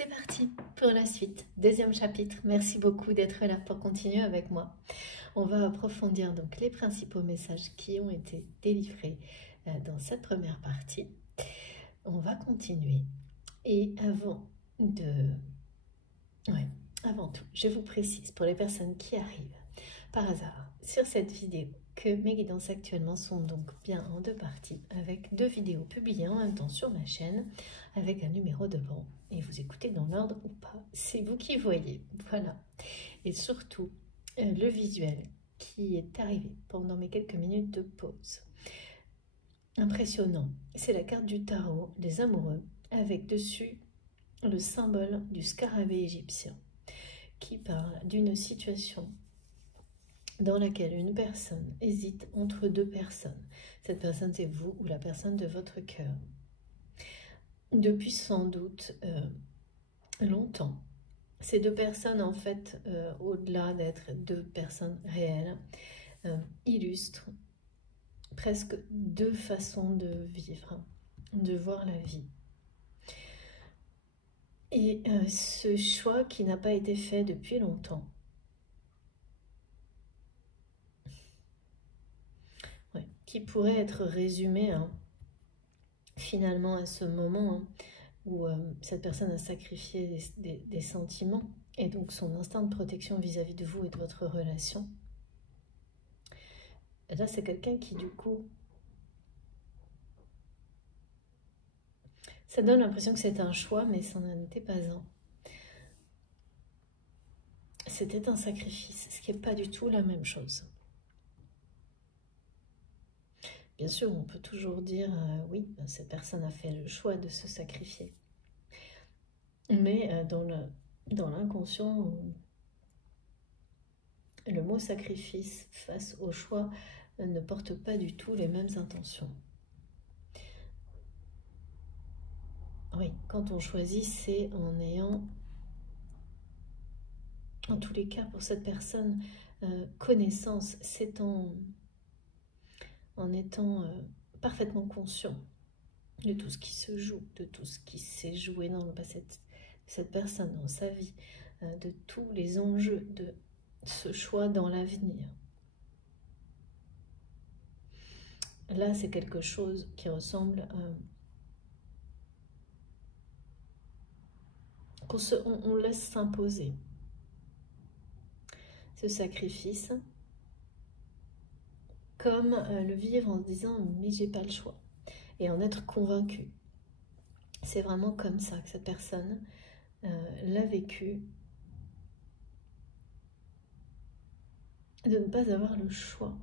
C'est parti pour la suite, deuxième chapitre. Merci beaucoup d'être là pour continuer avec moi. On va approfondir donc les principaux messages qui ont été délivrés dans cette première partie. On va continuer. Et avant tout, je vous précise pour les personnes qui arrivent par hasard sur cette vidéo que mes guidances actuellement sont donc bien en deux parties, avec deux vidéos publiées en même temps sur ma chaîne, avec un numéro devant, et vous écoutez dans l'ordre ou pas, c'est vous qui voyez, voilà. Et surtout, le visuel qui est arrivé pendant mes quelques minutes de pause. Impressionnant, c'est la carte du tarot des amoureux, avec dessus le symbole du scarabée égyptien, qui parle d'une situation dans laquelle une personne hésite entre deux personnes. Cette personne, c'est vous ou la personne de votre cœur. Depuis sans doute longtemps. Ces deux personnes, en fait, au-delà d'être deux personnes réelles, illustrent presque deux façons de vivre, de voir la vie. Et ce choix qui n'a pas été fait depuis longtemps, qui pourrait être résumé finalement à ce moment où cette personne a sacrifié des sentiments et donc son instinct de protection vis-à-vis de vous et de votre relation. Et là, c'est quelqu'un qui, du coup, ça donne l'impression que c'est un choix, mais ça n'en était pas un. C'était un sacrifice, ce qui n'est pas du tout la même chose. Bien sûr, on peut toujours dire, oui, cette personne a fait le choix de se sacrifier. Mais dans l'inconscient, le mot sacrifice face au choix ne porte pas du tout les mêmes intentions. Oui, quand on choisit, c'est en ayant, en tous les cas pour cette personne, connaissance, c'est en étant parfaitement conscient de tout ce qui se joue, de tout ce qui s'est joué dans le passé de cette personne, dans sa vie, de tous les enjeux de ce choix dans l'avenir. Là, c'est quelque chose qui ressemble on laisse s'imposer ce sacrifice, comme le vivre en se disant mais j'ai pas le choix, et en être convaincu. C'est vraiment comme ça que cette personne l'a vécu, de ne pas avoir le choix,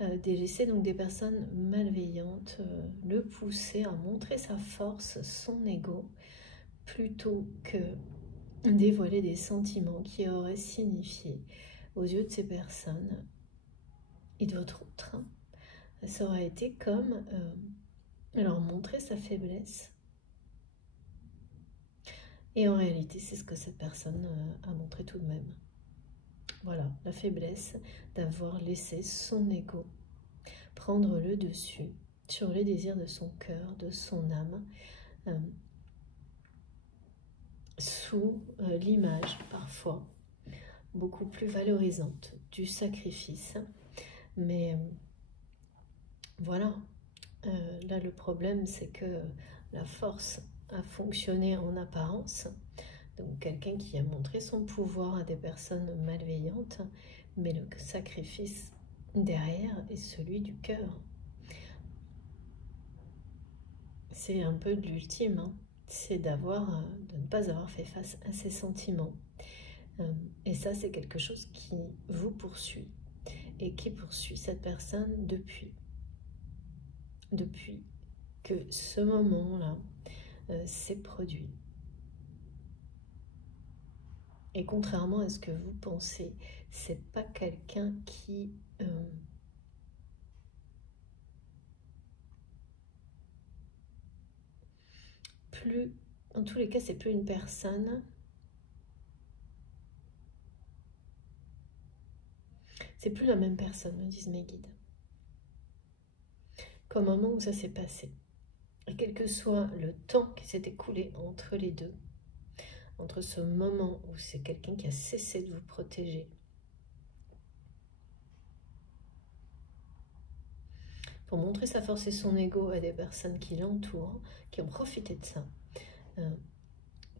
de laisser donc des personnes malveillantes le pousser à montrer sa force, son ego, plutôt que dévoiler des sentiments qui auraient signifié aux yeux de ces personnes et de votre autre, ça aurait été comme leur montrer sa faiblesse. Et en réalité, c'est ce que cette personne a montré tout de même. Voilà, la faiblesse d'avoir laissé son ego prendre le dessus sur les désirs de son cœur, de son âme, sous l'image parfois beaucoup plus valorisante du sacrifice. Mais voilà, là le problème c'est que la force a fonctionné en apparence, donc quelqu'un qui a montré son pouvoir à des personnes malveillantes, mais le sacrifice derrière est celui du cœur. C'est un peu de l'ultime, c'est de ne pas avoir fait face à ses sentiments. Et ça, c'est quelque chose qui vous poursuit et qui poursuit cette personne depuis que ce moment-là s'est produit. Et contrairement à ce que vous pensez, c'est pas quelqu'un qui en tous les cas, c'est plus une personne. C'est plus la même personne, me disent mes guides. Qu'au moment où ça s'est passé, et quel que soit le temps qui s'est écoulé entre les deux, entre ce moment où c'est quelqu'un qui a cessé de vous protéger, pour montrer sa force et son ego à des personnes qui l'entourent, qui ont profité de ça,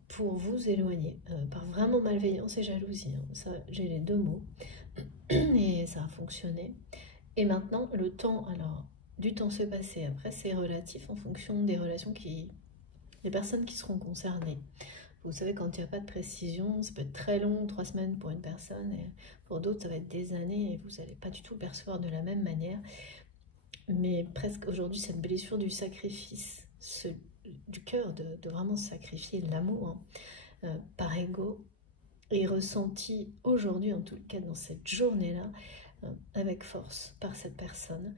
pour vous éloigner, par vraiment malveillance et jalousie. Hein. Ça, j'ai les deux mots, et ça a fonctionné. Et maintenant, le temps, alors, du temps s'est passé. Après, c'est relatif en fonction des relations des personnes qui seront concernées. Vous savez, quand il n'y a pas de précision, ça peut être très long, 3 semaines pour une personne, et pour d'autres, ça va être des années, et vous n'allez pas du tout le percevoir de la même manière. Mais presque aujourd'hui, cette blessure du sacrifice, du cœur, de vraiment sacrifier l'amour par ego, est ressentie aujourd'hui, en tout cas dans cette journée-là, avec force par cette personne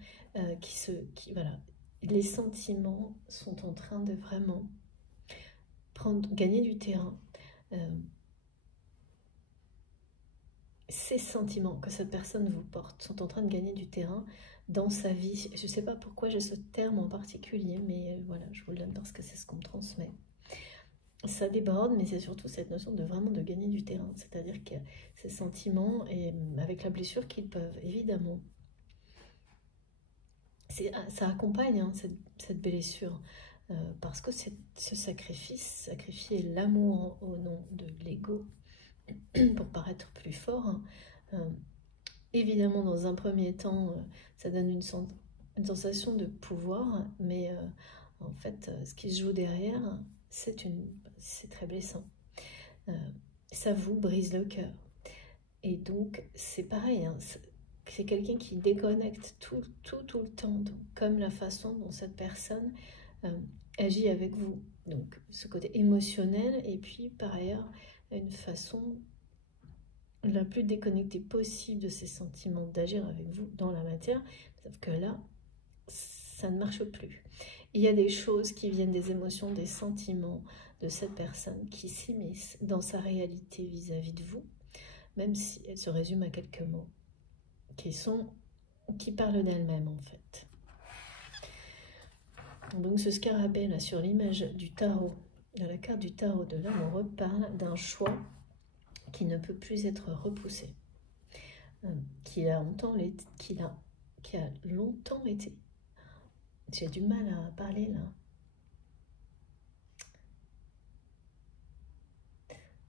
voilà, les sentiments sont en train de vraiment gagner du terrain. Ces sentiments que cette personne vous porte sont en train de gagner du terrain dans sa vie. Je ne sais pas pourquoi j'ai ce terme en particulier, mais voilà, je vous le donne parce que c'est ce qu'on me transmet. Ça déborde, mais c'est surtout cette notion de vraiment de gagner du terrain. C'est-à-dire que ces sentiments, et avec la blessure qu'ils peuvent, évidemment, ça accompagne hein, cette blessure. Parce que c'est ce sacrifice, sacrifier l'amour au nom de l'ego, pour paraître plus fort, hein. Évidemment, dans un premier temps, ça donne une sensation de pouvoir, mais en fait, ce qui se joue derrière, c'est très blessant. Ça vous brise le cœur. Et donc, c'est pareil, hein, c'est quelqu'un qui déconnecte tout le temps, donc, comme la façon dont cette personne agit avec vous. Donc, ce côté émotionnel, et puis, par ailleurs, une façon la plus déconnectée possible de ses sentiments, d'agir avec vous dans la matière, sauf que là, ça ne marche plus. Il y a des choses qui viennent des émotions, des sentiments de cette personne qui s'immiscent dans sa réalité vis-à-vis de vous, même si elle se résume à quelques mots, qui parlent d'elle-même en fait. Donc ce scarabée là sur l'image du tarot, dans la carte du tarot de l'amoureux, parle d'un choix qui ne peut plus être repoussé, qui a longtemps été. J'ai du mal à parler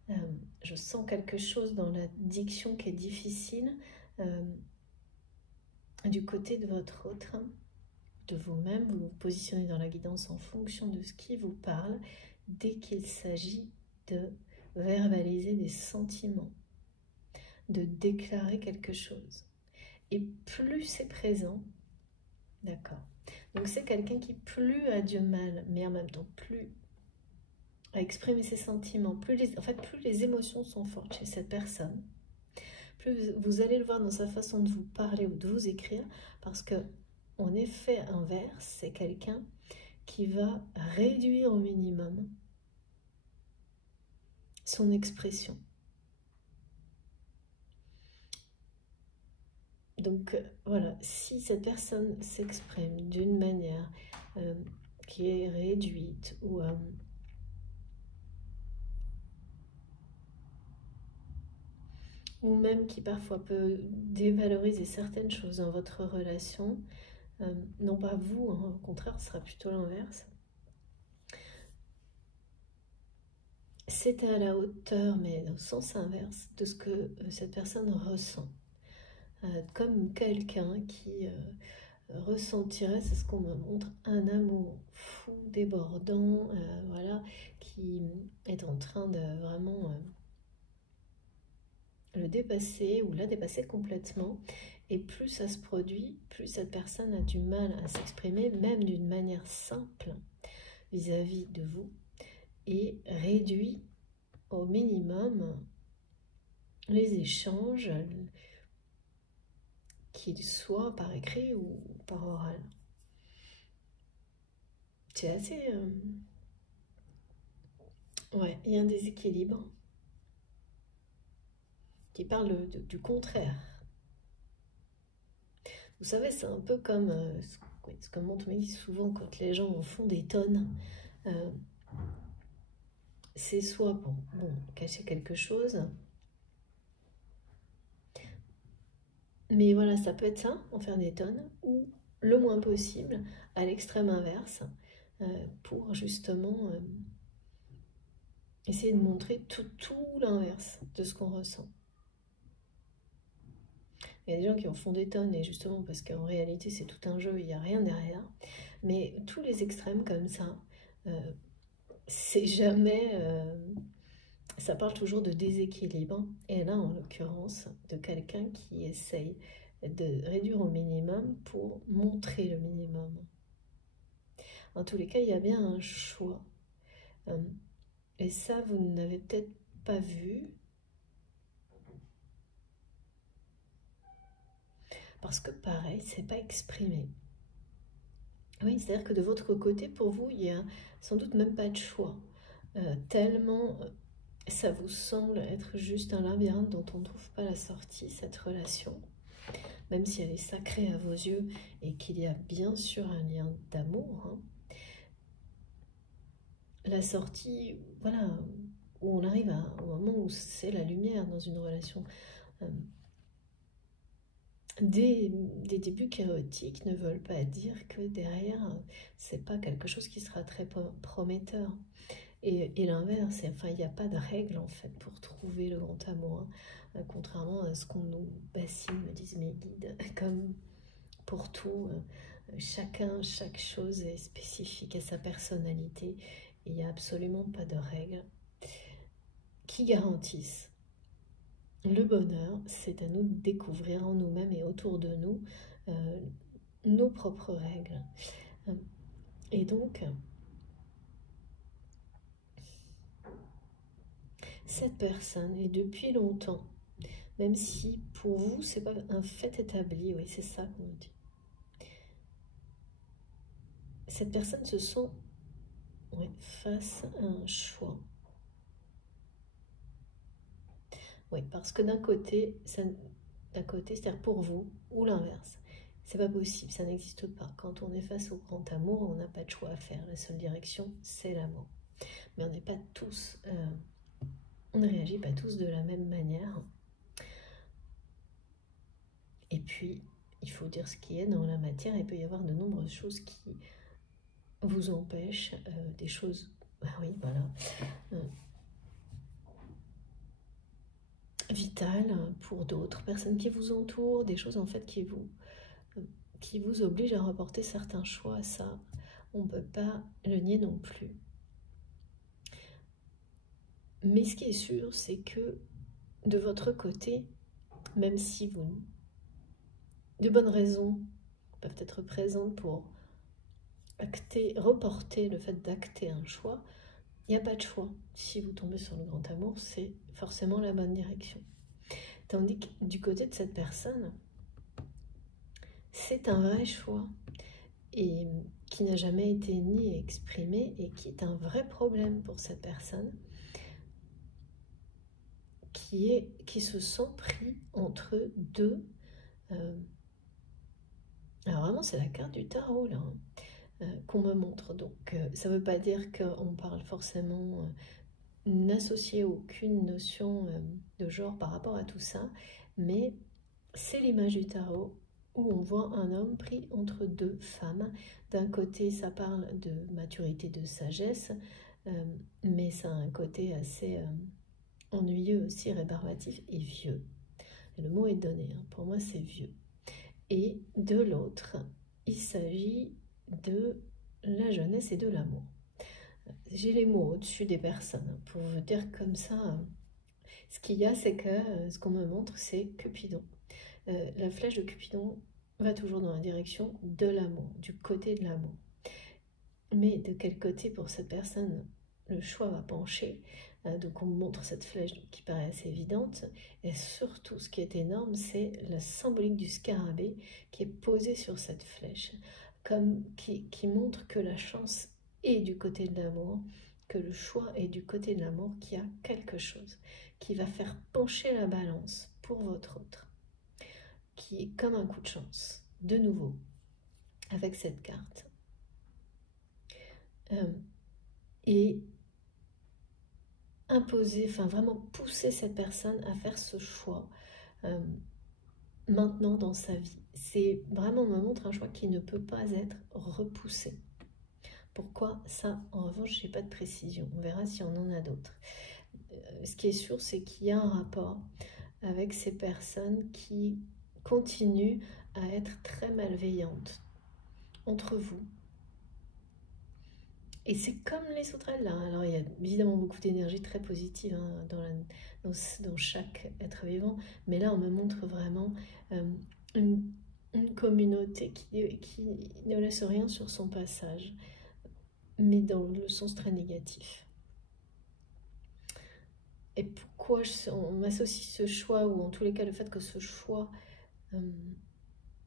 là. Je sens quelque chose dans la diction qui est difficile du côté de votre autre, de vous-même. Vous vous positionnez dans la guidance en fonction de ce qui vous parle dès qu'il s'agit de verbaliser des sentiments, de déclarer quelque chose. Et plus c'est présent, d'accord. Donc c'est quelqu'un qui plus a du mal, mais en même temps plus à exprimer ses sentiments, plus les émotions sont fortes chez cette personne, plus vous allez le voir dans sa façon de vous parler ou de vous écrire, parce que en effet inverse, c'est quelqu'un qui va réduire au minimum son expression. Donc voilà, si cette personne s'exprime d'une manière qui est réduite ou même qui parfois peut dévaloriser certaines choses dans votre relation, non pas vous, hein, au contraire, ce sera plutôt l'inverse. C'est à la hauteur, mais dans le sens inverse, de ce que cette personne ressent. Comme quelqu'un qui ressentirait, c'est ce qu'on me montre, un amour fou, débordant, voilà, qui est en train de vraiment le dépasser ou la dépasser complètement. Et plus ça se produit, plus cette personne a du mal à s'exprimer, même d'une manière simple vis-à-vis de vous, et réduit au minimum les échanges, qu'ils soient par écrit ou par oral. C'est assez... Ouais, il y a un déséquilibre qui parle du contraire. Vous savez, c'est un peu comme ce que montre Mélanie souvent quand les gens en font des tonnes. c'est soit pour cacher quelque chose, mais voilà, ça peut être ça, en faire des tonnes, ou le moins possible, à l'extrême inverse, pour justement essayer de montrer tout l'inverse de ce qu'on ressent. Il y a des gens qui en font des tonnes, et justement parce qu'en réalité c'est tout un jeu, il n'y a rien derrière. Mais tous les extrêmes comme ça, c'est jamais... ça parle toujours de déséquilibre, et là en l'occurrence de quelqu'un qui essaye de réduire au minimum pour montrer le minimum. En tous les cas, il y a bien un choix. Et ça, vous n'avez peut-être pas vu, parce que pareil, c'est pas exprimé. Oui, c'est-à-dire que de votre côté, pour vous, il n'y a sans doute même pas de choix. Tellement ça vous semble être juste un labyrinthe dont on ne trouve pas la sortie, cette relation. Même si elle est sacrée à vos yeux et qu'il y a bien sûr un lien d'amour. Hein. La sortie, voilà, où on arrive au moment où c'est la lumière dans une relation. Des débuts chaotiques ne veulent pas dire que derrière, c'est pas quelque chose qui sera très prometteur. Et l'inverse, enfin, il n'y a pas de règle en fait pour trouver le grand amour, hein. Contrairement à ce qu'on nous bassine, me disent mes guides, comme pour tout, chaque chose est spécifique à sa personnalité, et il n'y a absolument pas de règles qui garantissent le bonheur. C'est à nous de découvrir en nous-mêmes et autour de nous nos propres règles. Et donc, cette personne est depuis longtemps, même si pour vous, c'est pas un fait établi, oui, c'est ça qu'on dit. Cette personne se sent face à un choix. Oui, parce que d'un côté, c'est-à-dire pour vous, ou l'inverse, c'est pas possible, ça n'existe pas. Quand on est face au grand amour, on n'a pas de choix à faire. La seule direction, c'est l'amour. Mais on n'est pas tous, on ne réagit pas tous de la même manière. Et puis, il faut dire ce qui est dans la matière. Il peut y avoir de nombreuses choses qui vous empêchent, des choses, oui, voilà, vitales pour d'autres personnes qui vous entourent, des choses en fait qui vous obligent à reporter certains choix. Ça, on ne peut pas le nier non plus. Mais ce qui est sûr, c'est que de votre côté, même si de bonnes raisons peuvent être présentes pour reporter le fait d'acter un choix, il n'y a pas de choix. Si vous tombez sur le grand amour, c'est forcément la bonne direction. Tandis que du côté de cette personne, c'est un vrai choix et qui n'a jamais été ni exprimé et qui est un vrai problème pour cette personne qui se sent pris entre deux. Alors vraiment, c'est la carte du tarot là. Qu'on me montre. Donc, ça ne veut pas dire qu'on parle forcément, n'associer aucune notion de genre par rapport à tout ça, mais c'est l'image du tarot où on voit un homme pris entre deux femmes. D'un côté, ça parle de maturité, de sagesse, mais ça a un côté assez ennuyeux aussi, rébarbatif et vieux. Le mot est donné, hein. Pour moi, c'est vieux. Et de l'autre, il s'agit de la jeunesse et de l'amour. J'ai les mots au-dessus des personnes pour vous dire comme ça. Ce qu'il y a, c'est que ce qu'on me montre, c'est Cupidon. La flèche de Cupidon va toujours dans la direction de l'amour, du côté de l'amour. Mais de quel côté pour cette personne le choix va pencher? Donc on me montre cette flèche qui paraît assez évidente, et surtout ce qui est énorme, c'est la symbolique du scarabée qui est posée sur cette flèche, comme qui montre que la chance est du côté de l'amour, que le choix est du côté de l'amour, qu'il y a quelque chose qui va faire pencher la balance pour votre autre, qui est comme un coup de chance, de nouveau, avec cette carte. Et imposer, enfin vraiment pousser cette personne à faire ce choix maintenant dans sa vie. C'est vraiment, on me montre un choix qui ne peut pas être repoussé. Pourquoi ça? En revanche, je n'ai pas de précision. On verra si on en a d'autres. Ce qui est sûr, c'est qu'il y a un rapport avec ces personnes qui continuent à être très malveillantes entre vous. Et c'est comme les autres là. Alors il y a évidemment beaucoup d'énergie très positive hein, dans chaque être vivant, mais là on me montre vraiment une communauté qui ne laisse rien sur son passage, mais dans le sens très négatif. Et pourquoi on m'associe ce choix, ou en tous les cas le fait que ce choix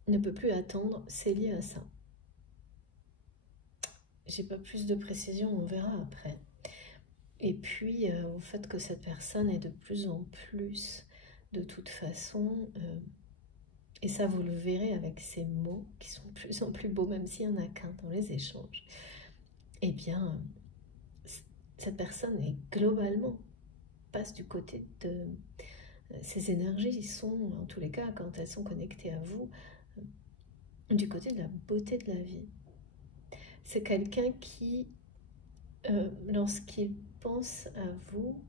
ne peut plus attendre, c'est lié à ça. J'ai pas plus de précision, on verra après. Et puis au fait que cette personne est de plus en plus, de toute façon, et ça vous le verrez avec ces mots qui sont de plus en plus beaux, même s'il n'y en a qu'un dans les échanges, eh bien, cette personne est globalement, passe du côté de... Ces énergies sont, en tous les cas, quand elles sont connectées à vous, du côté de la beauté de la vie. C'est quelqu'un qui, lorsqu'il pense à vous,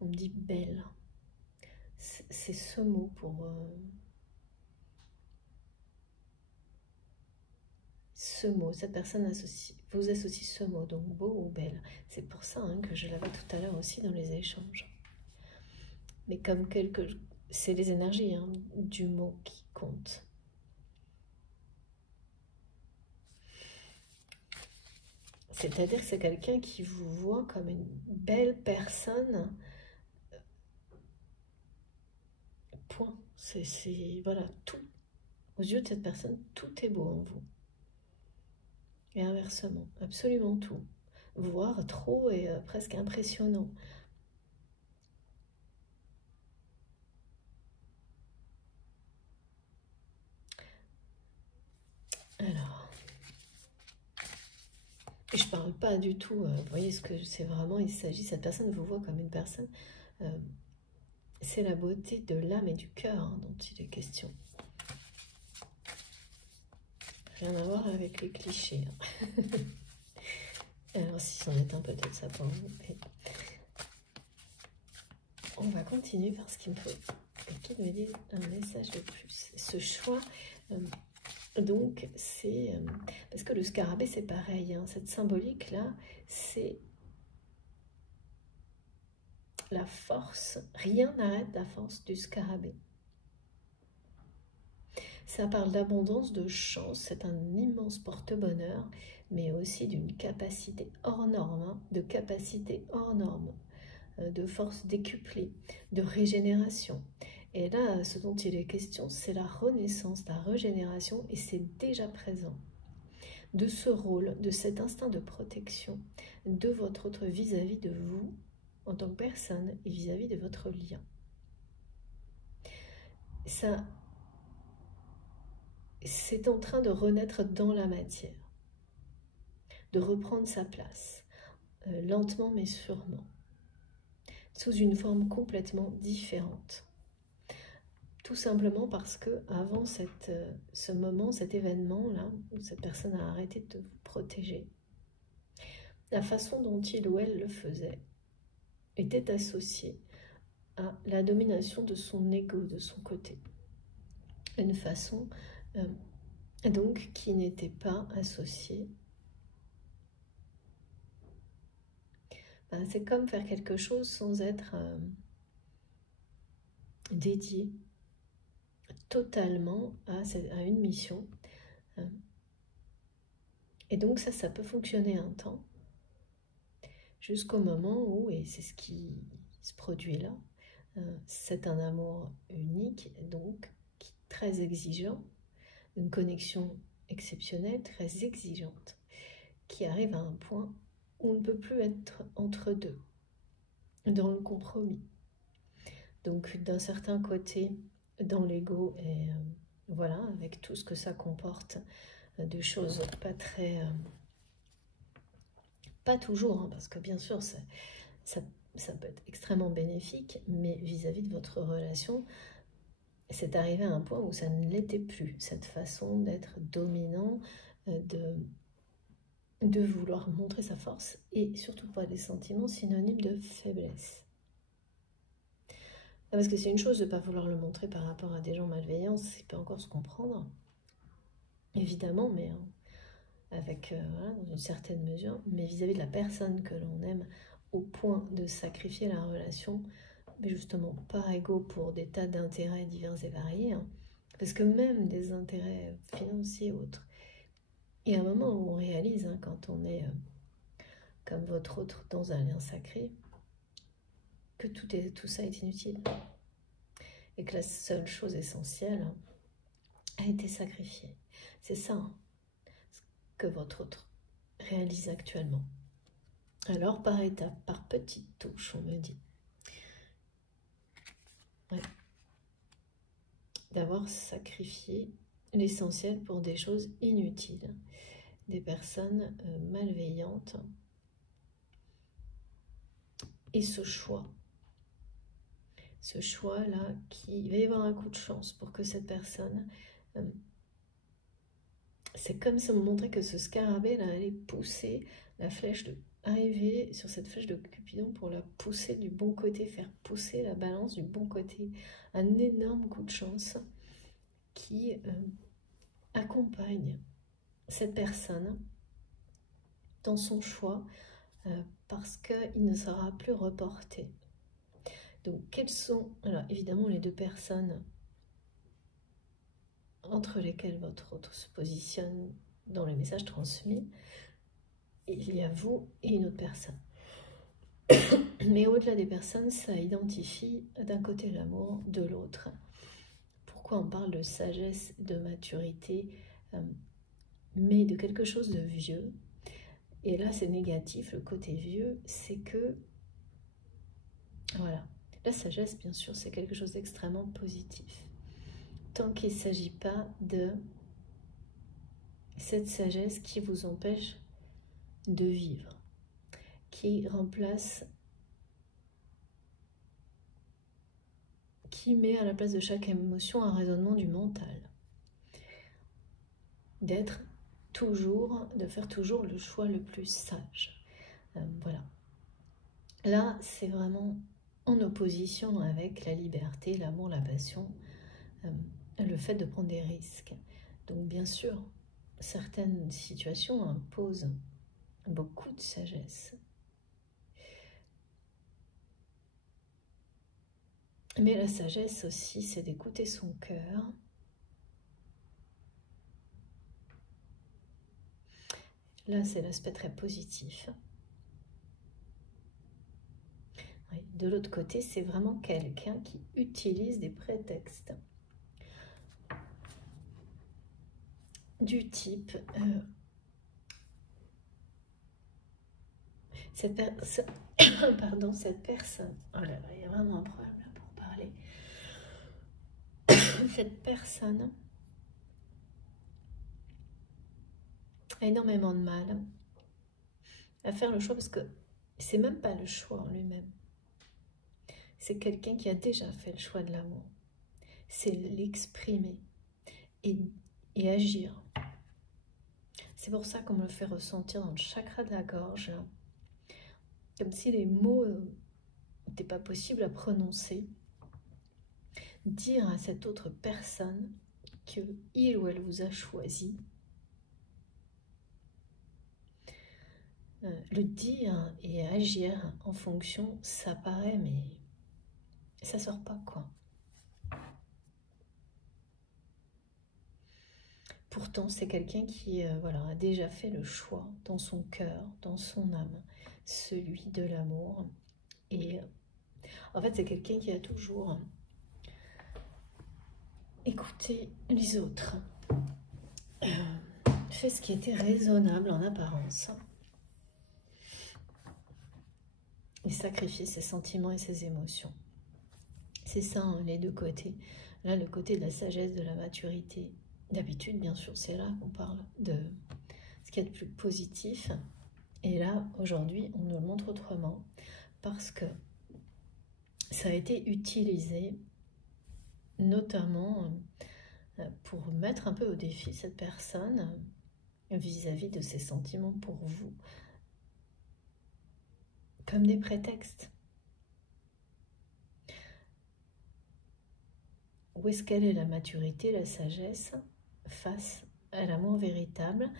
on me dit belle. C'est ce mot pour... ce mot, cette personne vous associe ce mot, donc beau ou belle. C'est pour ça hein, que je l'avais tout à l'heure aussi dans les échanges. Mais comme c'est les énergies hein, du mot qui comptent. C'est-à-dire que c'est quelqu'un qui vous voit comme une belle personne. Point. Voilà, tout. Aux yeux de cette personne, tout est beau en vous. Et inversement, absolument tout. Voire trop et presque impressionnant. Alors, je parle pas du tout, vous voyez ce que c'est vraiment, il s'agit, cette personne vous voit comme une personne, c'est la beauté de l'âme et du cœur hein, dont il est question. Rien à voir avec les clichés. Hein. Alors si c'en est un, peut-être ça pour vous. Mais... on va continuer parce qu'il me faut qu'il me dise un message de plus. Ce choix... donc, c'est... parce que le scarabée, c'est pareil. Hein, cette symbolique-là, c'est la force. Rien n'arrête la force du scarabée. Ça parle d'abondance, de chance. C'est un immense porte-bonheur, mais aussi d'une capacité hors norme. Hein, de capacité hors norme. De force décuplée, de régénération. Et là, ce dont il est question, c'est la renaissance, la régénération, et c'est déjà présent. De ce rôle, de cet instinct de protection, de votre autre vis-à-vis de vous, en tant que personne, et vis-à-vis de votre lien. Ça, c'est en train de renaître dans la matière, de reprendre sa place, lentement mais sûrement, sous une forme complètement différente. Tout simplement parce que avant ce moment, cet événement-là, où cette personne a arrêté de vous protéger, la façon dont il ou elle le faisait était associée à la domination de son ego, de son côté. Une façon donc qui n'était pas associée. C'est comme faire quelque chose sans être dédié totalement à une mission. Et donc ça peut fonctionner un temps, jusqu'au moment où, et c'est ce qui se produit là, c'est un amour unique, donc très exigeant, une connexion exceptionnelle, très exigeante, qui arrive à un point où on ne peut plus être entre deux, dans le compromis. Donc d'un certain côté, dans l'ego, et voilà, avec tout ce que ça comporte, de choses pas très Pas toujours, hein, parce que bien sûr, ça peut être extrêmement bénéfique, mais vis-à-vis de votre relation, c'est arrivé à un point où ça ne l'était plus, cette façon d'être dominant, de vouloir montrer sa force, et surtout pas des sentiments synonymes de faiblesse. Parce que c'est une chose de ne pas vouloir le montrer par rapport à des gens malveillants, ça peut encore se comprendre, évidemment, mais avec voilà, dans une certaine mesure, mais vis-à-vis de la personne que l'on aime, au point de sacrifier la relation, mais justement par ego pour des tas d'intérêts divers et variés, hein, parce que même des intérêts financiers ou autres, il y a un moment où on réalise, hein, quand on est comme votre autre dans un lien sacré, que tout ça est inutile, et que la seule chose essentielle a été sacrifiée. C'est ça, hein, que votre autre réalise actuellement. Alors par étapes, par petites touches, on me dit. Ouais. D'avoir sacrifié l'essentiel pour des choses inutiles, des personnes malveillantes. Et ce choix-là, il va y avoir un coup de chance pour que cette personne... c'est comme si on me montrait que ce scarabée là allait pousser la flèche arriver sur cette flèche de Cupidon pour la pousser du bon côté, faire pousser la balance du bon côté. Un énorme coup de chance qui accompagne cette personne dans son choix parce qu'il ne sera plus reporté. Donc quelles sont, alors évidemment les deux personnes entre lesquelles votre autre se positionne dans les messages transmis, il y a vous et une autre personne. Mais au-delà des personnes, ça identifie d'un côté l'amour, de l'autre. Pourquoi on parle de sagesse, de maturité, mais de quelque chose de vieux. Et là, c'est négatif, le côté vieux, c'est que, voilà, la sagesse, bien sûr, c'est quelque chose d'extrêmement positif. Tant qu'il ne s'agit pas de cette sagesse qui vous empêche de vivre, qui remplace, qui met à la place de chaque émotion un raisonnement du mental. D'être toujours, de faire toujours le choix le plus sage. Voilà. Là, c'est vraiment en opposition avec la liberté, l'amour, la passion, le fait de prendre des risques. Donc bien sûr, certaines situations imposent beaucoup de sagesse. Mais la sagesse aussi, c'est d'écouter son cœur. Là, c'est l'aspect très positif. Oui. De l'autre côté, c'est vraiment quelqu'un qui utilise des prétextes. Du type... cette personne... Oh là là, il y a vraiment un problème là pour parler. Cette personne a énormément de mal à faire le choix parce que c'est même pas le choix en lui-même. C'est quelqu'un qui a déjà fait le choix de l'amour. C'est l'exprimer et agir. C'est pour ça qu'on me le fait ressentir dans le chakra de la gorge, comme si les mots n'étaient pas possibles à prononcer. Dire à cette autre personne que il ou elle vous a choisi, le dire et agir en fonction, ça paraît, mais ça sort pas, quoi. Pourtant, c'est quelqu'un qui voilà, a déjà fait le choix dans son cœur, dans son âme, celui de l'amour. Et en fait, c'est quelqu'un qui a toujours écouté les autres, fait ce qui était raisonnable en apparence, et sacrifié ses sentiments et ses émotions. C'est ça, hein, les deux côtés. Là, le côté de la sagesse, de la maturité. D'habitude, bien sûr, c'est là qu'on parle de ce qu'il y a de plus positif. Et là, aujourd'hui, on nous le montre autrement parce que ça a été utilisé notamment pour mettre un peu au défi cette personne vis-à-vis de ses sentiments pour vous, comme des prétextes. Où est-ce qu'elle est la maturité, la sagesse face à l'amour véritable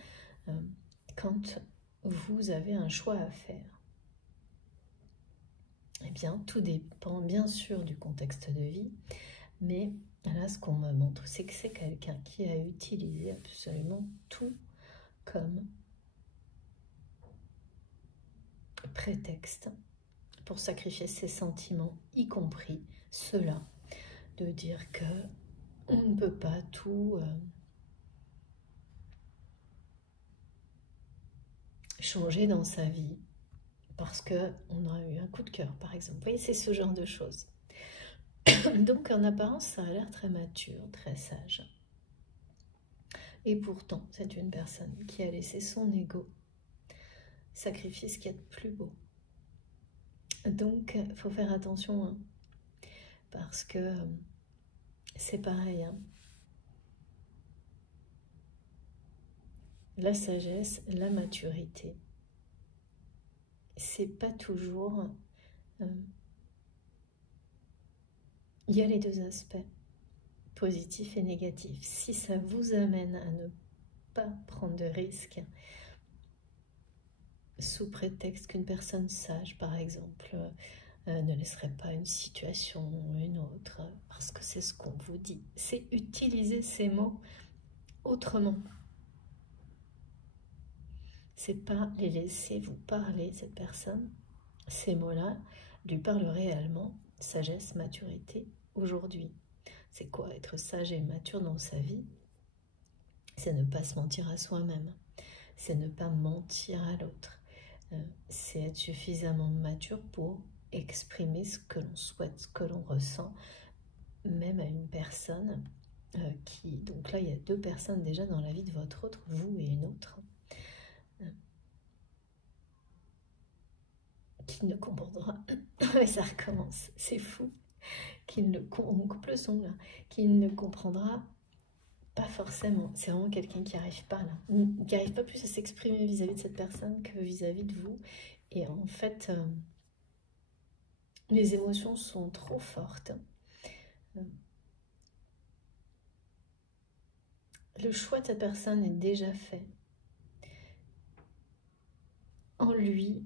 quand vous avez un choix à faire? Eh bien, tout dépend bien sûr du contexte de vie, mais là, ce qu'on me montre, c'est que c'est quelqu'un qui a utilisé absolument tout comme prétexte pour sacrifier ses sentiments, y compris ceux-là, de dire que on ne peut pas tout changer dans sa vie parce qu'on a eu un coup de cœur, par exemple. Vous voyez, c'est ce genre de choses. Donc, en apparence, ça a l'air très mature, très sage. Et pourtant, c'est une personne qui a laissé son ego sacrifier ce qu'il y a de plus beau. Donc, il faut faire attention, hein, parce que c'est pareil. Hein. La sagesse, la maturité, c'est pas toujours... il y a les deux aspects, positif et négatif. Si ça vous amène à ne pas prendre de risques, sous prétexte qu'une personne sage, par exemple, ne laisserait pas une situation ou une autre, parce que c'est ce qu'on vous dit. C'est utiliser ces mots autrement. C'est pas les laisser vous parler, cette personne. Ces mots-là lui parlent réellement, sagesse, maturité, aujourd'hui. C'est quoi être sage et mature dans sa vie? C'est ne pas se mentir à soi-même. C'est ne pas mentir à l'autre. C'est être suffisamment mature pour exprimer ce que l'on souhaite, ce que l'on ressent, même à une personne qui... Donc là, il y a deux personnes déjà dans la vie de votre autre, vous et une autre, qui ne comprendra... Et ça recommence, c'est fou. On coupe le son là. Qui ne comprendra pas forcément. C'est vraiment quelqu'un qui n'arrive pas là. Qui n'arrive pas plus à s'exprimer vis-à-vis de cette personne que vis-à-vis de vous. Et en fait... les émotions sont trop fortes. Le choix de cette personne est déjà fait. En lui,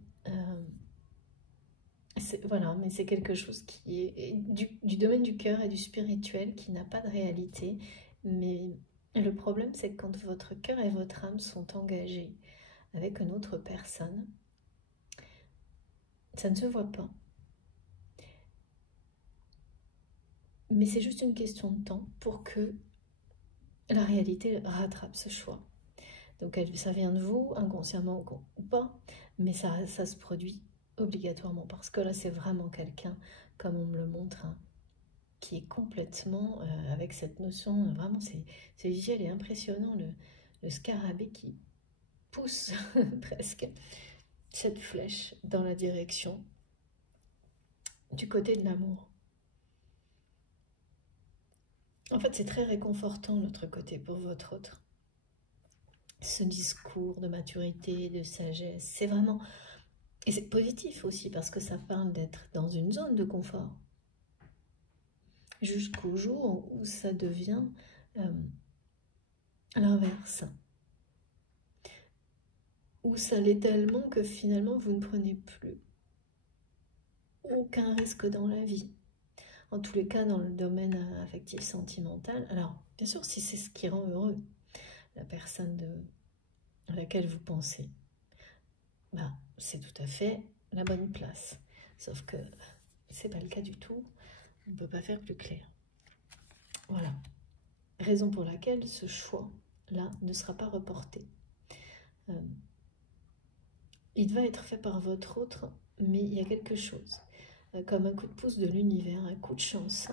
voilà, mais c'est quelque chose qui est du domaine du cœur et du spirituel, qui n'a pas de réalité. Mais le problème, c'est que quand votre cœur et votre âme sont engagés avec une autre personne, ça ne se voit pas. Mais c'est juste une question de temps pour que la réalité rattrape ce choix. Donc ça vient de vous, inconsciemment ou pas, mais ça se produit obligatoirement. Parce que là, c'est vraiment quelqu'un, comme on me le montre, hein, qui est complètement avec cette notion, vraiment, c'est visuel et impressionnant, le scarabée qui pousse presque cette flèche dans la direction du côté de l'amour. En fait, c'est très réconfortant, l'autre côté, pour votre autre. Ce discours de maturité, de sagesse, c'est vraiment... Et c'est positif aussi, parce que ça parle d'être dans une zone de confort. Jusqu'au jour où ça devient l'inverse. Où ça l'est tellement que finalement, vous ne prenez plus aucun risque dans la vie. En tous les cas, dans le domaine affectif sentimental. Alors, bien sûr, si c'est ce qui rend heureux la personne à laquelle vous pensez, bah, c'est tout à fait la bonne place. Sauf que c'est pas le cas du tout. On ne peut pas faire plus clair. Voilà. Raison pour laquelle ce choix-là ne sera pas reporté. Il va être fait par votre autre, mais il y a quelque chose, comme un coup de pouce de l'univers, un coup de chance,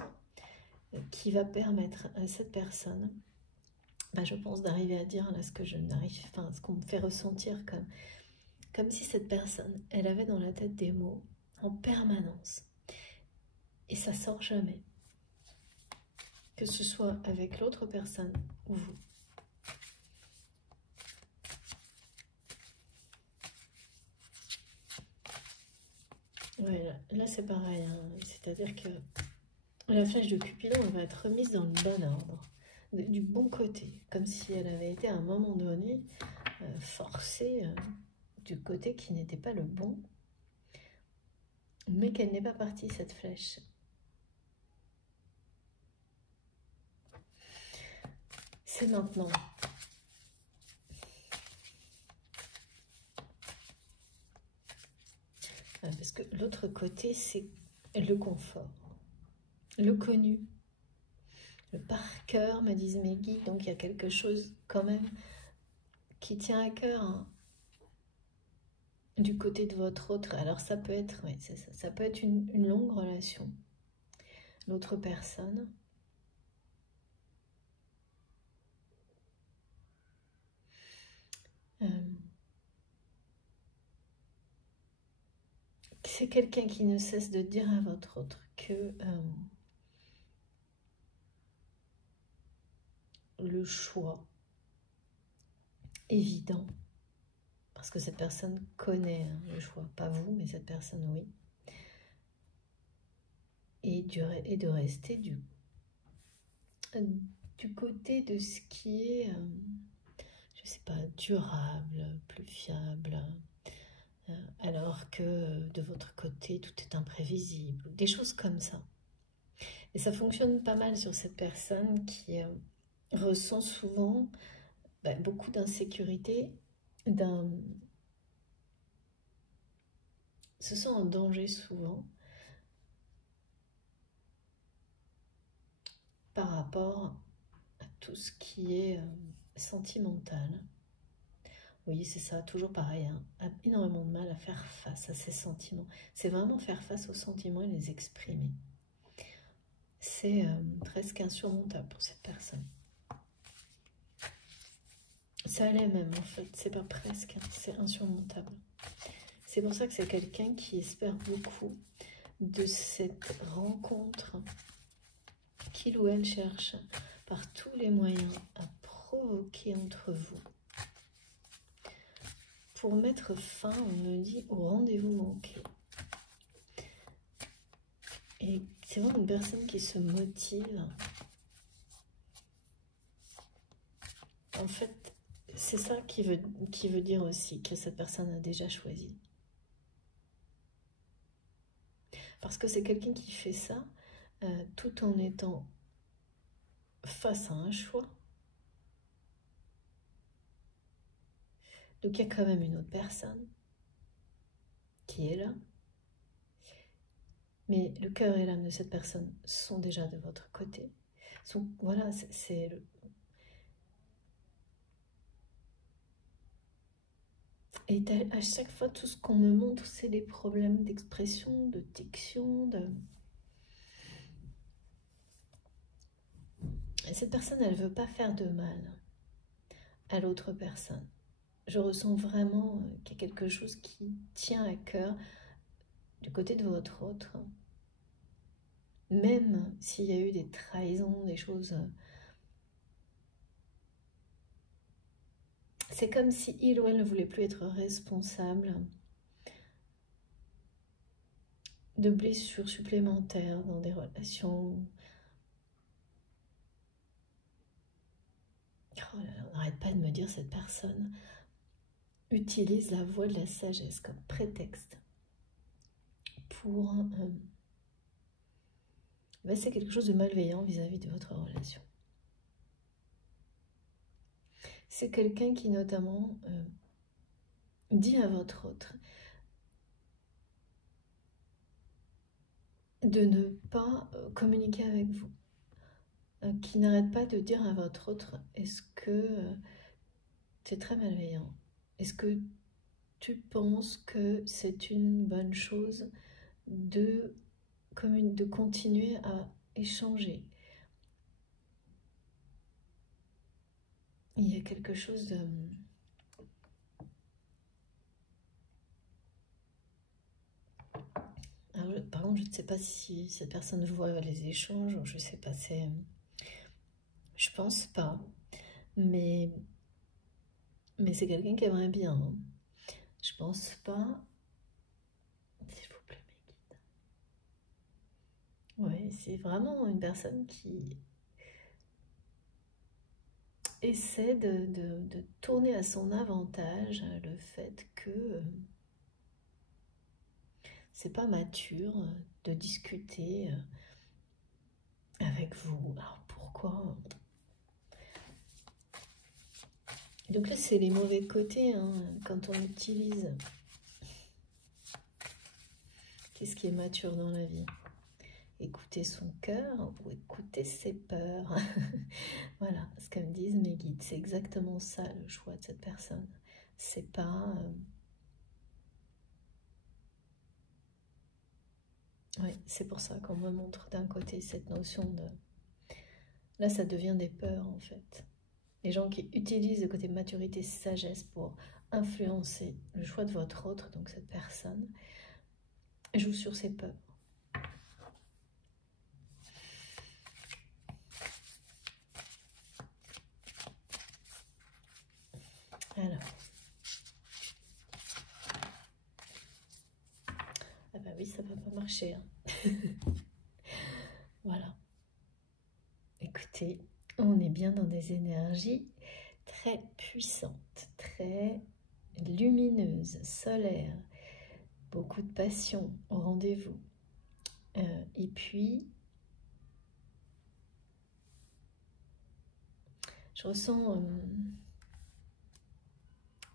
qui va permettre à cette personne, je pense, d'arriver à dire là, ce que je n'arrive, enfin, ce qu'on me fait ressentir comme Comme si cette personne, elle avait dans la tête des mots en permanence. Et ça sort jamais. Que ce soit avec l'autre personne ou vous. Ouais, là c'est pareil. Hein. C'est-à-dire que la flèche de Cupidon, elle va être remise dans le bon ordre. Du bon côté. Comme si elle avait été à un moment donné forcée du côté qui n'était pas le bon. Mais qu'elle n'est pas partie, cette flèche. C'est maintenant. Parce que l'autre côté, c'est le confort, le connu, le par cœur, me disent mes guides. Donc il y a quelque chose quand même qui tient à cœur hein, du côté de votre autre. Alors ça peut être, oui, c'est ça, ça peut être une longue relation. L'autre personne. C'est quelqu'un qui ne cesse de dire à votre autre que le choix évident, parce que cette personne connaît hein, le choix, pas vous, mais cette personne, oui, et de rester du côté de ce qui est, je sais pas, durable, plus fiable, alors que de votre côté, tout est imprévisible, des choses comme ça. Et ça fonctionne pas mal sur cette personne qui ressent souvent beaucoup d'insécurité, se sent en danger souvent par rapport à tout ce qui est sentimental. Oui, c'est ça, toujours pareil, hein, a énormément de mal à faire face à ses sentiments. C'est vraiment faire face aux sentiments et les exprimer. C'est presque insurmontable pour cette personne. Ça l'est même en fait, c'est pas presque, hein, c'est insurmontable. C'est pour ça que c'est quelqu'un qui espère beaucoup de cette rencontre qu'il ou elle cherche par tous les moyens à provoquer entre vous. Pour mettre fin, on me dit, au rendez-vous manqué. Et c'est vraiment une personne qui se motive. En fait, c'est ça qui veut dire aussi que cette personne a déjà choisi. Parce que c'est quelqu'un qui fait ça tout en étant face à un choix. Donc il y a quand même une autre personne qui est là. Mais le cœur et l'âme de cette personne sont déjà de votre côté. Voilà, c'est le... Et à chaque fois, tout ce qu'on me montre, c'est des problèmes d'expression, de diction, Et cette personne, elle ne veut pas faire de mal à l'autre personne. Je ressens vraiment qu'il y a quelque chose qui tient à cœur du côté de votre autre. Même s'il y a eu des trahisons, des choses... C'est comme si il ou elle ne voulait plus être responsable de blessures supplémentaires dans des relations. Oh là là, on n'arrête pas de me dire cette personne utilise la voie de la sagesse comme prétexte pour c'est quelque chose de malveillant vis-à-vis de votre relation. C'est quelqu'un qui notamment dit à votre autre de ne pas communiquer avec vous, qui n'arrête pas de dire à votre autre, est-ce que c'est très malveillant, est-ce que tu penses que c'est une bonne chose de continuer à échanger? Il y a quelque chose de... par contre, je ne sais pas si cette personne voit les échanges, je sais pas, je pense pas, mais c'est quelqu'un qui aimerait bien, hein. Je pense pas, s'il vous plaît, mes guides. Ouais, c'est vraiment une personne qui essaie de tourner à son avantage le fait que c'est pas mature de discuter avec vous. Alors pourquoi? Donc là, c'est les mauvais côtés, hein, quand on utilise. Qu'est-ce qui est mature dans la vie? Écouter son cœur ou écouter ses peurs. Voilà ce que me disent mes guides. C'est exactement ça le choix de cette personne. C'est pas... Oui, c'est pour ça qu'on me montre d'un côté cette notion de... Là, ça devient des peurs, en fait. Les gens qui utilisent le côté maturité, sagesse pour influencer le choix de votre autre, donc cette personne, jouent sur ses peurs. Alors. Ah bah oui, ça va pas marcher, hein. Voilà. Écoutez, on est bien dans des énergies très puissantes, très lumineuses, solaires, beaucoup de passion au rendez-vous. Et puis, je ressens,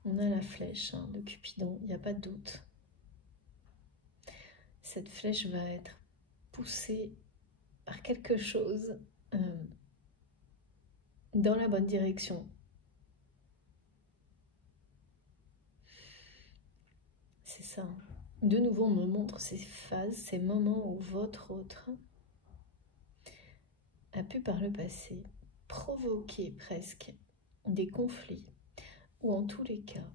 on a la flèche, hein, de Cupidon, il n'y a pas de doute. Cette flèche va être poussée par quelque chose dans la bonne direction. C'est ça. De nouveau, on me montre ces phases, ces moments où votre autre a pu par le passé provoquer presque des conflits, ou en tous les cas,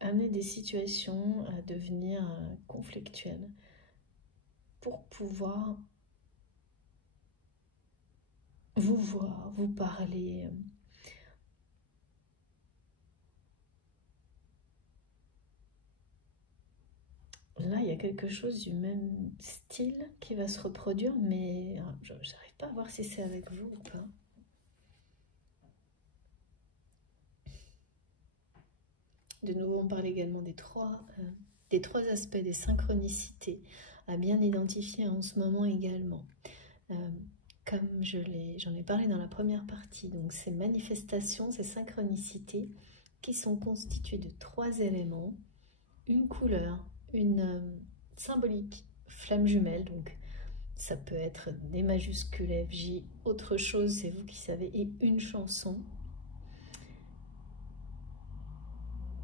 amener des situations à devenir conflictuelles pour pouvoir vous voir, vous parler. Là, il y a quelque chose du même style qui va se reproduire, mais je n'arrive pas à voir si c'est avec vous ou pas. De nouveau, on parle également des trois aspects des synchronicités à bien identifier en ce moment également. Comme j'en ai parlé dans la première partie, donc ces manifestations, ces synchronicités qui sont constituées de 3 éléments, une couleur, une symbolique, flamme jumelle, donc ça peut être des majuscules FJ, autre chose, c'est vous qui savez, et une chanson.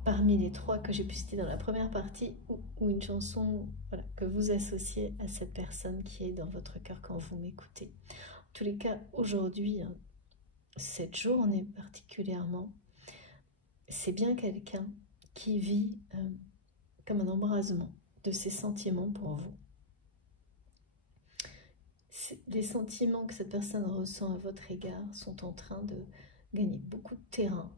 Parmi les 3 que j'ai pu citer dans la première partie, ou une chanson, voilà, que vous associez à cette personne qui est dans votre cœur quand vous m'écoutez. En tous les cas, aujourd'hui, hein, cette journée particulièrement, c'est bien quelqu'un qui vit comme un embrasement de ses sentiments pour vous. Les sentiments que cette personne ressent à votre égard sont en train de gagner beaucoup de terrain.